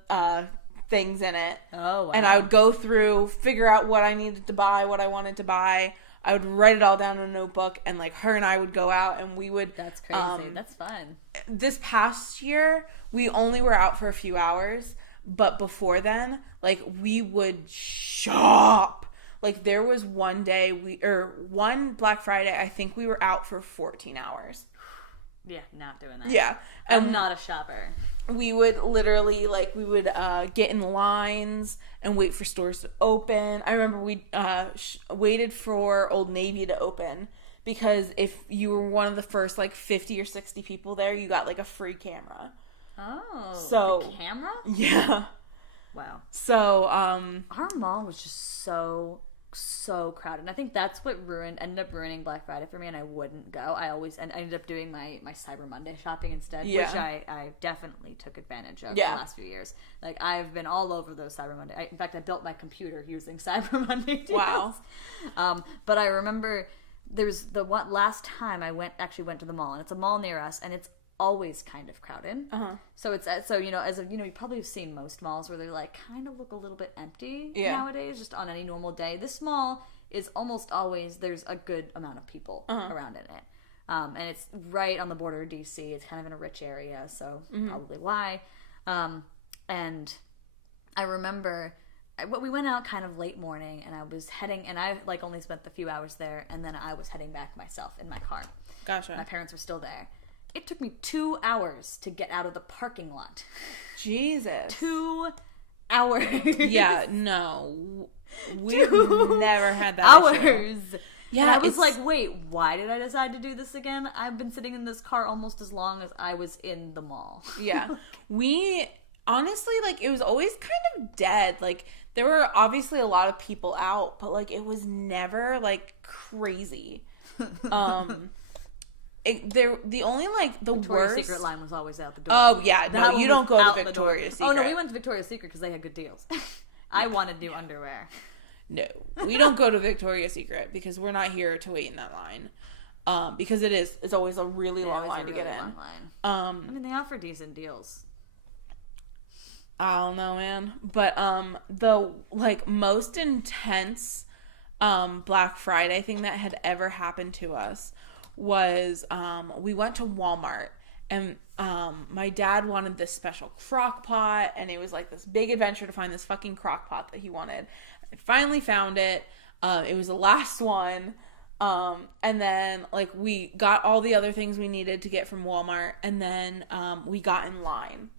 things in it. Oh, wow. And I would go through, figure out what I needed to buy, what I wanted to buy. I would write it all down in a notebook, and, like, her and I would go out, and we would... That's crazy. That's fun. This past year, we only were out for a few hours, but before then, like, we would shop. Like, there was one one Black Friday, I think we were out for 14 hours. Yeah, not doing that. Yeah. I'm not a shopper. We would literally, like, get in lines and wait for stores to open. I remember we waited for Old Navy to open because if you were one of the first, like, 50 or 60 people there, you got, like, a free camera. Oh. So, a camera? Yeah. Wow. So, our mall was just so crowded. And I think that's what ended up ruining Black Friday for me, and I wouldn't go. I ended up doing my Cyber Monday shopping instead, which I definitely took advantage of the last few years. Like, I've been all over those Cyber Monday. In fact, I built my computer using Cyber Monday deals. Wow. But I remember there's the one last time I went to the mall, and it's a mall near us, and it's always kind of crowded. So it's you know, you probably have seen most malls where they're, like, kind of look a little bit empty nowadays, just on any normal day. This mall is almost always, there's a good amount of people around in it. And it's right on the border of DC. It's kind of in a rich area, so probably why. And I remember we went out kind of late morning, and I was heading, and I, like, only spent the few hours there, and then I was heading back myself in my car. Gotcha. My parents were still there. It took me 2 hours to get out of the parking lot. Jesus. 2 hours. Yeah, no. We've Dude, never had that hours. issue. Yeah, and I was like, wait, why did I decide to do this again? I've been sitting in this car almost as long as I was in the mall. Yeah. We, honestly, like, it was always kind of dead. Like, there were obviously a lot of people out, but, like, it was never, like, crazy. The only, like, the Victoria's worst... Secret line was always out the door. Oh, yeah. No, you don't go to Victoria's Secret. Oh, no, we went to Victoria's Secret because they had good deals. I wanted new underwear. No, we don't go to Victoria's Secret because we're not here to wait in that line. Because it's always a really long line to get in. I mean, they offer decent deals. I don't know, man. But the like most intense Black Friday thing that had ever happened to us was we went to Walmart. And my dad wanted this special crock pot, and it was like this big adventure to find this fucking crock pot that he wanted. I finally found it. It was the last one. And then like we got all the other things we needed to get from Walmart, and then we got in line.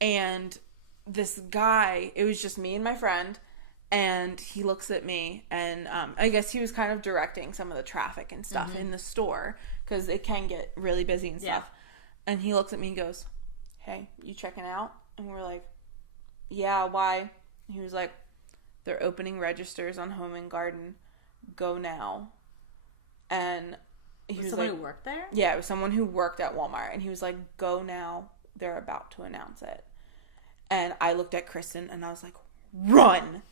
And this guy, it was just me and my friend, and he looks at me, and I guess he was kind of directing some of the traffic and stuff in the store, because it can get really busy and stuff. Yeah. And he looks at me and goes, "Hey, you checking out?" And we're like, "Yeah, why?" And he was like, "They're opening registers on Home and Garden. Go now." And he was someone who worked there? Yeah, it was someone who worked at Walmart. And he was like, "Go now. They're about to announce it." And I looked at Kristen and I was like, "Run!"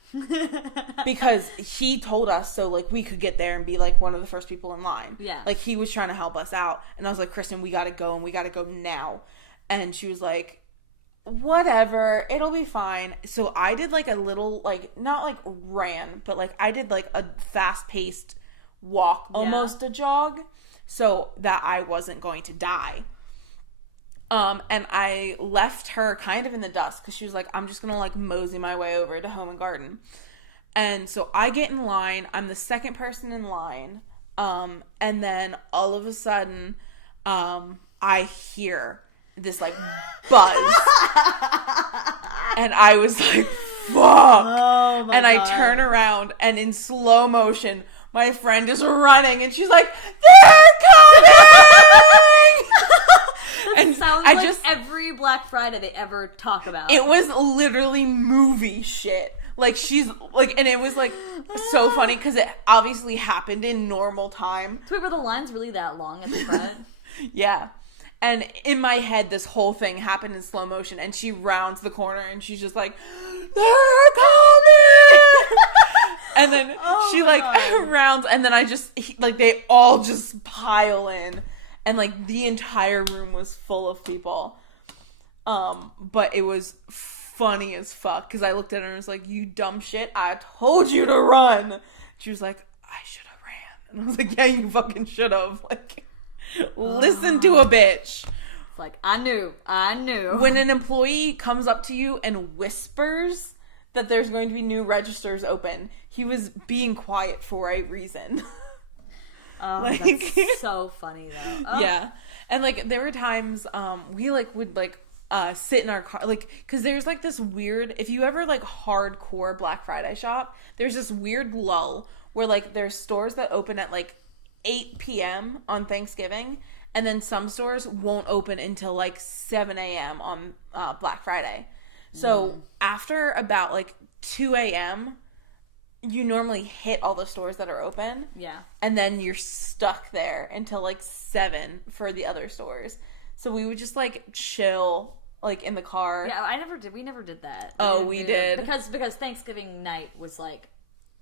Because he told us so like we could get there and be like one of the first people in line. Yeah. Like he was trying to help us out. And I was like, "Kristen, we gotta go, and we gotta go now." And she was like, "Whatever, it'll be fine." So I did like a little like not like ran, but like I did like a fast paced walk, almost a jog, so that I wasn't going to die. And I left her kind of in the dust because she was like, "I'm just gonna like mosey my way over to Home and Garden." And so I get in line. I'm the second person in line. And then all of a sudden, I hear this like buzz. And I was like, "Fuck." Oh my and I God. turn around, and in slow motion, my friend is running, and she's like, "They're coming!" And sounds like every Black Friday they ever talk about. It was literally movie shit. Like, she's, like, and it was, like, so funny because it obviously happened in normal time. So wait, were the lines really that long at the front? Yeah. And in my head, this whole thing happened in slow motion, and she rounds the corner, and she's just like, "They're coming!" And then she, like, rounds, and then they all just pile in. And, like, the entire room was full of people. But it was funny as fuck. Because I looked at her and was like, "You dumb shit. I told you to run." She was like, "I should have ran." And I was like, "Yeah, you fucking should have." Like, listen to a bitch. It's like, I knew. When an employee comes up to you and whispers that there's going to be new registers open, he was being quiet for a reason. Oh, like, that's so funny though. Oh. Yeah. And like there were times we like would like sit in our car, like, because there's like this weird, if you ever like hardcore Black Friday shop, there's this weird lull where like there's stores that open at like 8 p.m. on Thanksgiving, and then some stores won't open until like 7 a.m. on Black Friday. So after about like 2 a.m. you normally hit all the stores that are open. Yeah. And then you're stuck there until like 7 for the other stores. So we would just like chill like in the car. Yeah, we never did that. We did. Because Thanksgiving night was like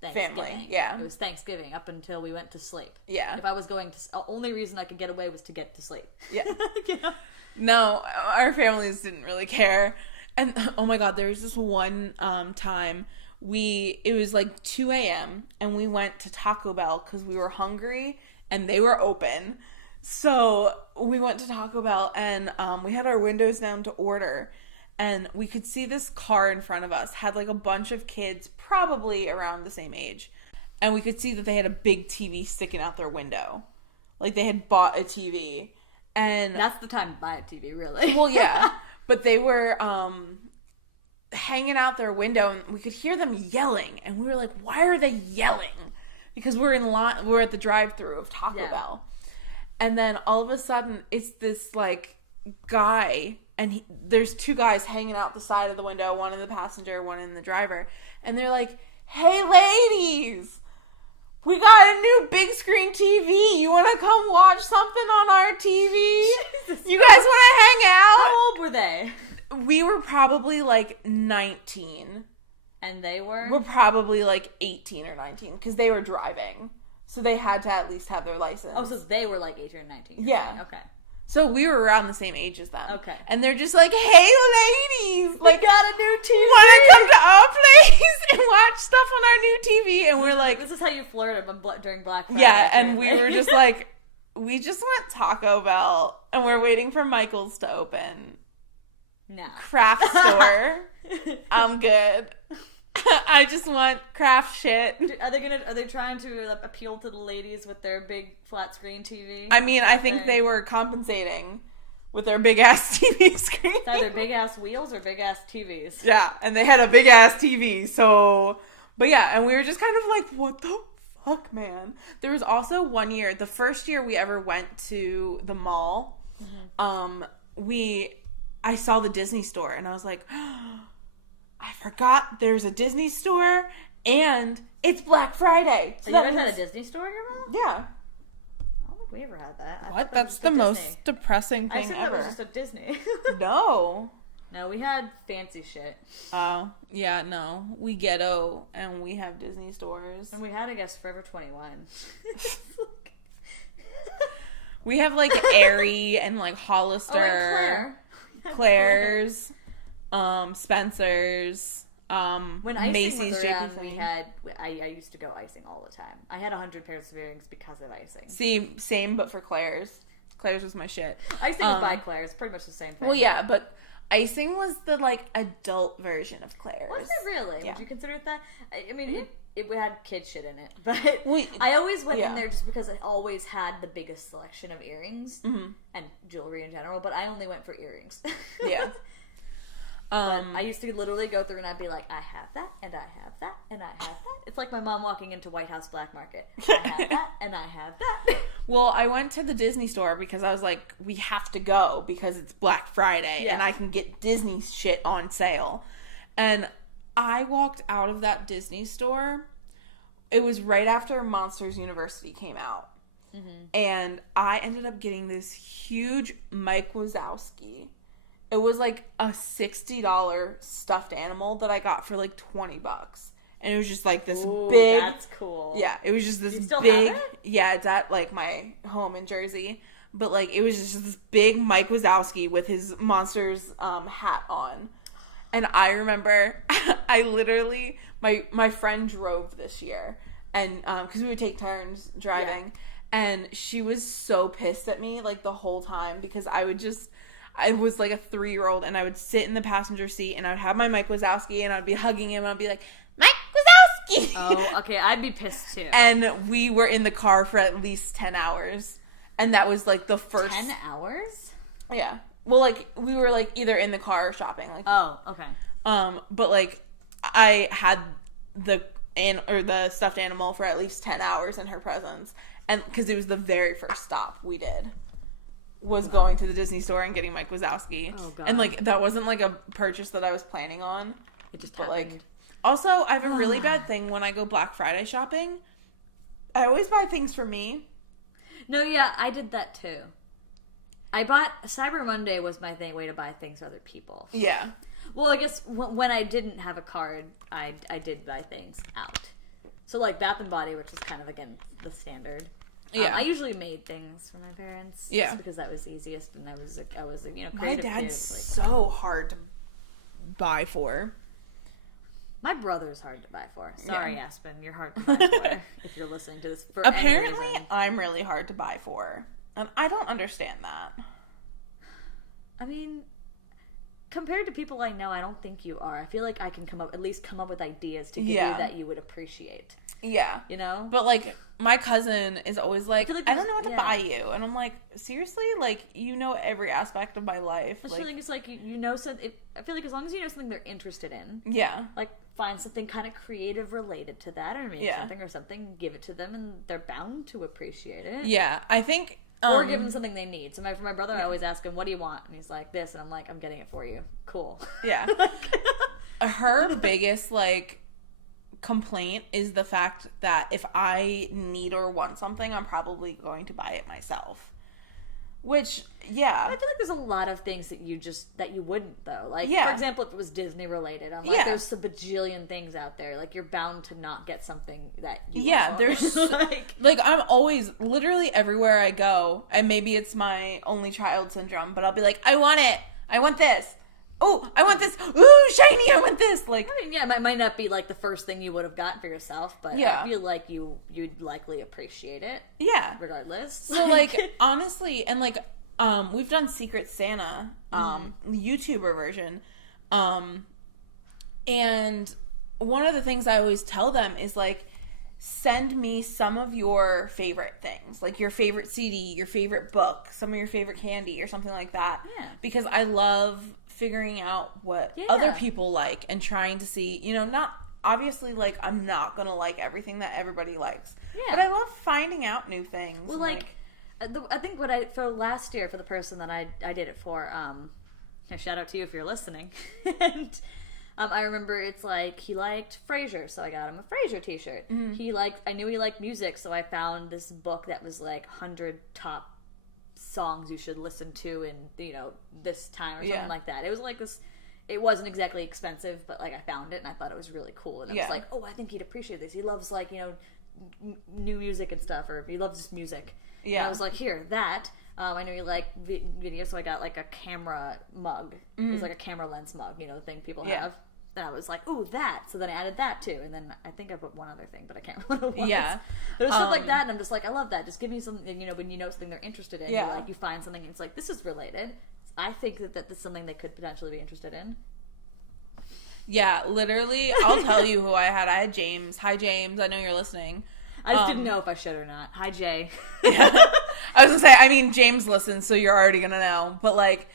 Thanksgiving. Family, yeah. It was Thanksgiving up until we went to sleep. Yeah. If I was going to, the only reason I could get away was to get to sleep. Yeah. Yeah. No, our families didn't really care. And oh my God, there was this one time it was like 2 a.m. and we went to Taco Bell because we were hungry and they were open. So we went to Taco Bell and we had our windows down to order, and we could see this car in front of us had like a bunch of kids probably around the same age, and we could see that they had a big TV sticking out their window. Like they had bought a TV. And that's the time to buy a TV, really. Well, yeah. But they were hanging out their window, and we could hear them yelling, and we were like, why are they yelling? Because we're at the drive-thru of Taco Bell. And then all of a sudden, it's this, like, guy, and there's two guys hanging out the side of the window, one in the passenger, one in the driver, and they're like, hey, ladies, we got a new big screen TV. You want to come watch something on our TV? Jesus, you guys want to hang out? How old were they? We were probably, like, 19. And they were? We're probably, like, 18 or 19, because they were driving. So they had to at least have their license. Oh, so they were, like, 18 or 19. Yeah. Saying. Okay. So we were around the same age as them. Okay. And they're just like, hey, ladies! Like, we got a new TV! Want to come to our place and watch stuff on our new TV? And we're like... This is how you flirted during Black Friday. Yeah, and we were just like, we just want Taco Bell, and we're waiting for Michael's to open. No. Craft store. I'm good. I just want craft shit. Are they trying to appeal to the ladies with their big flat screen TV? I mean, I think they were compensating with their big ass TV screen. It's either big ass wheels or big ass TVs. Yeah, and they had a big ass TV, so... But yeah, and we were just kind of like, what the fuck, man? There was also one year, the first year we ever went to the mall, I saw the Disney store, and I was like, I forgot there's a Disney store, and it's Black Friday. So you guys had a Disney store in your mall? Yeah. I don't think we ever had that. What? That's the most depressing thing ever. I said that was just a Disney. No. No, we had fancy shit. Oh, yeah, no. We ghetto, and we have Disney stores. And we had, I guess, Forever 21. We have, like, Aerie and, like, Hollister. Claire's. Spencer's, when icing Macy's, was around, JP I used to go icing all the time. I had 100 pairs of earrings because of icing. See, same, but for Claire's. Claire's was my shit. Icing was by Claire's, pretty much the same thing. Well, yeah, but icing was the, like, adult version of Claire's. Was it really? Yeah. Would you consider it that? I mean, it had kid shit in it, but I always went in there just because I always had the biggest selection of earrings and jewelry in general, but I only went for earrings. Yeah. I used to literally go through and I'd be like, I have that, and I have that, and I have that. It's like my mom walking into White House Black Market. I have that, and I have that. Well, I went to the Disney store because I was like, we have to go because it's Black Friday and I can get Disney shit on sale. And I walked out of that Disney store. It was right after Monsters University came out. And I ended up getting this huge Mike Wazowski. It was like a $60 stuffed animal that I got for like $20. And it was just like this big... That's cool. Yeah, it was just this you still big... have it? Yeah, it's at like my home in Jersey. But like, it was just this big Mike Wazowski with his Monsters hat on. And I remember, I literally... My friend drove this year. And because we would take turns driving. Yeah. And she was so pissed at me like the whole time because I was like a 3-year-old and I would sit in the passenger seat and I would have my Mike Wazowski and I'd be hugging him and I'd be like, Mike Wazowski! Oh, okay. I'd be pissed too. And we were in the car for at least 10 hours. And that was like the first... 10 hours? Yeah. Well, like, we were like either in the car or shopping. Like, oh, okay. But like, I had the stuffed animal for at least 10 hours in her presence. And because it was the very first stop we did. Was going to the Disney store and getting Mike Wazowski. Oh, God. And, like, that wasn't, like, a purchase that I was planning on. It just happened. Like, also, I have a really bad thing when I go Black Friday shopping. I always buy things for me. No, yeah, I did that, too. Cyber Monday was my way to buy things for other people. Yeah. Well, I guess when I didn't have a card, I did buy things out. So, like, Bath & Body, which is kind of, again, the standard. Yeah, I usually made things for my parents. Yeah, just because that was easiest, and I was creative. My dad's so hard to buy for. My brother's hard to buy for. Sorry, Aspen, you're hard to buy for. If you're listening to this, for apparently any reason. I'm really hard to buy for, and I don't understand that. I mean, compared to people I know, I don't think you are. I feel like I can come up with ideas to give you that you would appreciate. Yeah. You know? But, like, my cousin is always like, I don't know what to buy you. And I'm like, seriously? Like, you know every aspect of my life. I feel like it's like, you know something. I feel like as long as you know something they're interested in. Yeah. Like, find something kind of creative related to that, or make something, give it to them, and they're bound to appreciate it. Yeah. I think... or give them something they need. So for my brother, I always ask him, what do you want? And he's like, this. And I'm like, I'm getting it for you. Cool. Yeah. Her biggest, like... complaint is the fact that if I need or want something, I'm probably going to buy it myself. Which, yeah. I feel like there's a lot of things that you wouldn't, though. Like, for example, if it was Disney related, I'm like, there's a bajillion things out there. Like, you're bound to not get something that you want. There's, like, I'm always, literally everywhere I go, and maybe it's my only child syndrome, but I'll be like, I want it. I want this. Oh, I want this. Ooh, shiny, I want this. Like, I mean, yeah, it might not be, like, the first thing you would have gotten for yourself, but I feel like you'd likely appreciate it. Yeah. Regardless. So, like, honestly, and, like, we've done Secret Santa, YouTuber version, and one of the things I always tell them is, like, send me some of your favorite things, like your favorite CD, your favorite book, some of your favorite candy, or something like that. Yeah. Because I love figuring out what other people like and trying to see, you know, not obviously, like, I'm not gonna like everything that everybody likes, but I love finding out new things. Well, I think for last year, for the person that I did it for, shout out to you if you're listening, and I remember it's like, he liked Frasier, so I got him a Frasier t-shirt. I knew he liked music, so I found this book that was like 100 top songs you should listen to in, you know, this time, or something like that. It was like this, it wasn't exactly expensive, but like, I found it and I thought it was really cool, and I was like, oh, I think he'd appreciate this. He loves, like, you know, new music and stuff, or he loves just music. And I was like, here, that. I know you like video, so I got like a camera mug. It was like a camera lens mug, you know, the thing people have. And I was like, ooh, that. So then I added that too. And then I think I put one other thing, but I can't remember what it was. Yeah. But it was stuff like that, and I'm just like, I love that. Just give me something, you know, when you know something they're interested in, you're like, you find something and it's like, this is related. I think that this is something they could potentially be interested in. Yeah, literally, I'll tell you who I had. I had James. Hi, James. I know you're listening. I just didn't know if I should or not. Hi, Jay. Yeah. I was gonna say, I mean, James listens, so you're already gonna know. But, like,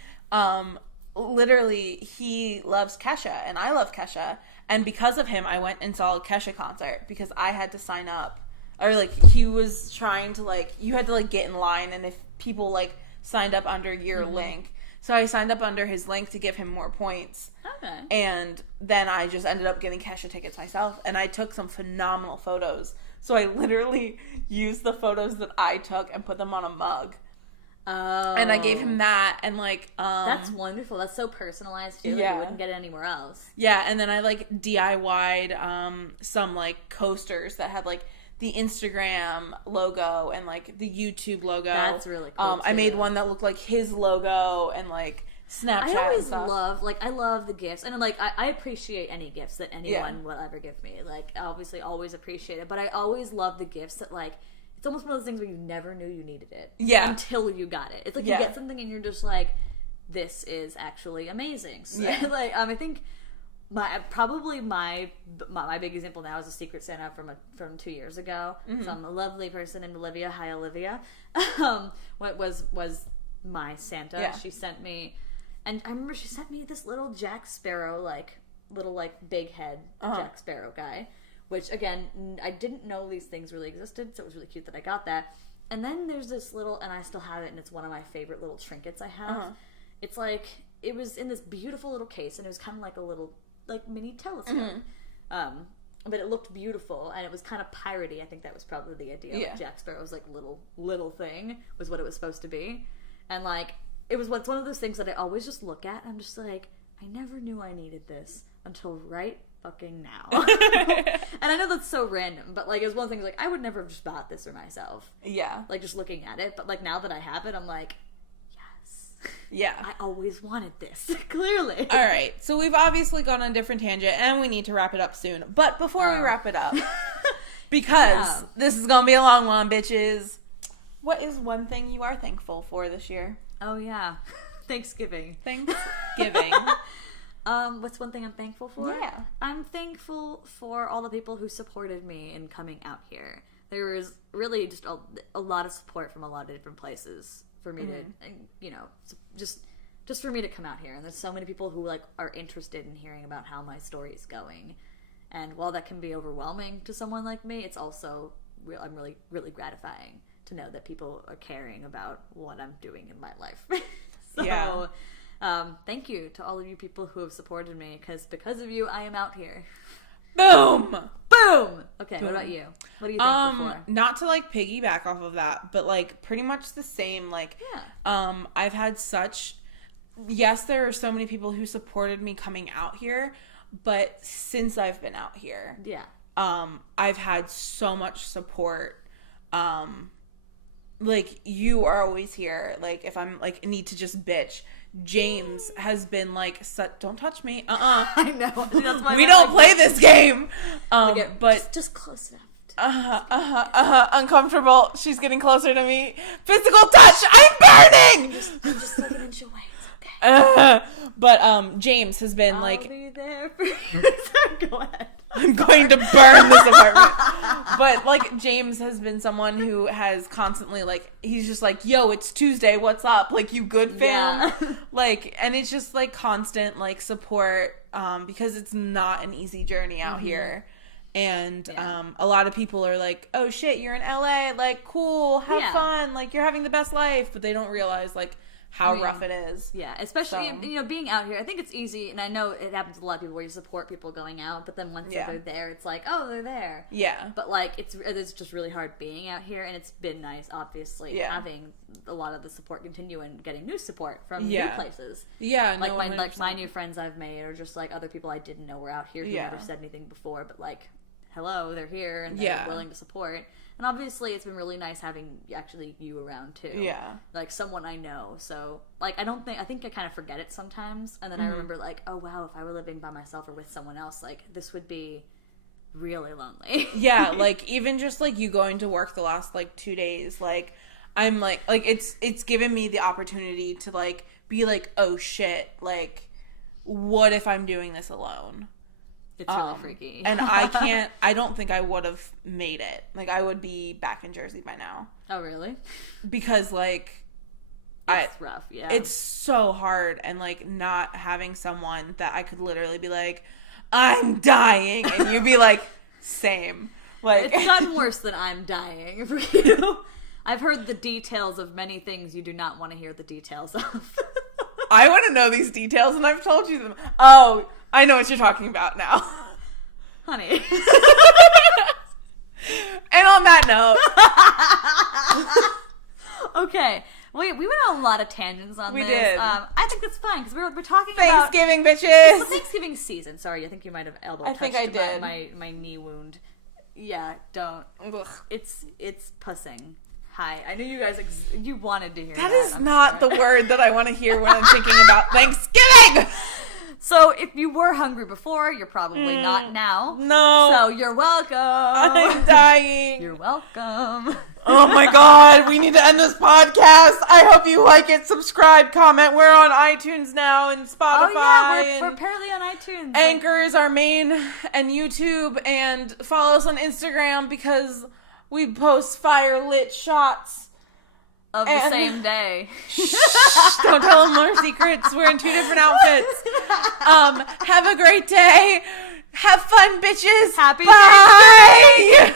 literally, he loves Kesha, and I love Kesha. And because of him, I went and saw a Kesha concert, because I had to sign up. Or, like, he was trying to, like, you had to, like, get in line, and if people, like, signed up under your link. So I signed up under his link to give him more points. Okay. And then I just ended up getting Kesha tickets myself, and I took some phenomenal photos. So I literally used the photos that I took and put them on a mug. Oh. And I gave him that, and, like, that's wonderful. That's so personalized, too. Yeah. You wouldn't get it anywhere else. Yeah, and then I, like, DIY'd some, like, coasters that had, like, the Instagram logo and, like, the YouTube logo. That's really cool, too. I made one that looked like his logo and, like, Snapchat. I always love the gifts, and like I appreciate any gifts that anyone will ever give me. Like, obviously, always appreciate it, but I always love the gifts that, like, it's almost one of those things where you never knew you needed it, until you got it. It's like you get something and you're just like, this is actually amazing. So, like, I think my big example now is a Secret Santa from 2 years ago. Some lovely person named Olivia. Hi, Olivia. What was my Santa? Yeah. She sent me. And I remember she sent me this little Jack Sparrow, big head Jack Sparrow guy, which, again, I didn't know these things really existed, so it was really cute that I got that. And then there's this little, and I still have it, and it's one of my favorite little trinkets I have. It's like, it was in this beautiful little case, and it was kind of like a little, like, mini telescope. But it looked beautiful, and it was kind of piratey. I think that was probably the idea. Like, Jack Sparrow's, like, little thing was what it was supposed to be. And, like, it's one of those things that I always just look at, and I'm just like, I never knew I needed this until right fucking now. And I know that's so random, but, like, it was one of the things, like, I would never have just bought this for myself. Yeah. Like, just looking at it. But, like, now that I have it, I'm like, yes. Yeah. I always wanted this. Clearly. All right. So we've obviously gone on a different tangent, and we need to wrap it up soon. But before we wrap it up, because this is going to be a long one, bitches, what is one thing you are thankful for this year? Oh, yeah. Thanksgiving. What's one thing I'm thankful for? Yeah. I'm thankful for all the people who supported me in coming out here. There was really just a lot of support from a lot of different places for me to, just for me to come out here. And there's so many people who are interested in hearing about how my story is going. And while that can be overwhelming to someone like me, it's also I'm really, really gratifying to know that people are caring about what I'm doing in my life. Thank you to all of you people who have supported me, because of you, I am out here. Boom! Okay, what about you? What are you thankful for? Not to piggyback off of that, but pretty much the same. I've had yes, there are so many people who supported me coming out here, but since I've been out here, I've had so much support. You are always here. If I'm need to just bitch, James has been don't touch me. I know. That's why we don't play this game. But just close enough. Uncomfortable. She's getting closer to me. Physical touch. I'm burning. I'm just an inch away. It's okay. But James has been I'll be there for you. Go ahead. I'm going to burn this apartment. But James has been someone who has constantly he's just yo, it's Tuesday, what's up? You good, fam? Yeah. And it's just constant support because it's not an easy journey out here. And a lot of people are oh shit, you're in LA, cool, have fun, you're having the best life, but they don't realize how rough it is. Yeah, especially, being out here. I think it's easy, and I know it happens to a lot of people where you support people going out, but then once they're there, it's oh, they're there. Yeah. But, it's just really hard being out here, and it's been nice, obviously, having a lot of the support continue and getting new support from new places. Yeah, my new friends I've made, or just, other people I didn't know were out here who never said anything before, but, hello, they're here, and they're willing to support. And obviously, it's been really nice having actually you around too. Yeah, someone I know. So I think I kind of forget it sometimes, and then I remember oh wow, if I were living by myself or with someone else, this would be really lonely. Yeah, even just you going to work the last 2 days, I'm it's given me the opportunity to be oh shit, what if I'm doing this alone? It's really freaky. And I don't think I would have made it. I would be back in Jersey by now. Oh, really? Because, it's rough, yeah. It's so hard, and, not having someone that I could literally be I'm dying, and you'd be same. It's gotten worse than I'm dying for you. I've heard the details of many things you do not want to hear the details of. I want to know these details, and I've told you them. Oh, I know what you're talking about now. Honey. And on that note. Okay. We went on a lot of tangents on this. We did. I think that's fine, because we're talking Thanksgiving, about... bitches! It's the Thanksgiving season. Sorry, I think you might have my knee wound. Yeah, don't. Ugh. It's pussing. Hi. I knew you guys, you wanted to hear that. That is not the word that I want to hear when I'm thinking about Thanksgiving! So, if you were hungry before, you're probably not now. No. So, you're welcome. I'm dying. You're welcome. Oh my god, we need to end this podcast. I hope you like it, subscribe, comment. We're on iTunes now and Spotify. Oh yeah, we're apparently on iTunes. Anchor is our main, and YouTube, and follow us on Instagram because we post fire lit shots. Of the same day. Shh, don't tell them our secrets. We're in 2 different outfits. Have a great day. Have fun, bitches. Happy Bye. Thanksgiving.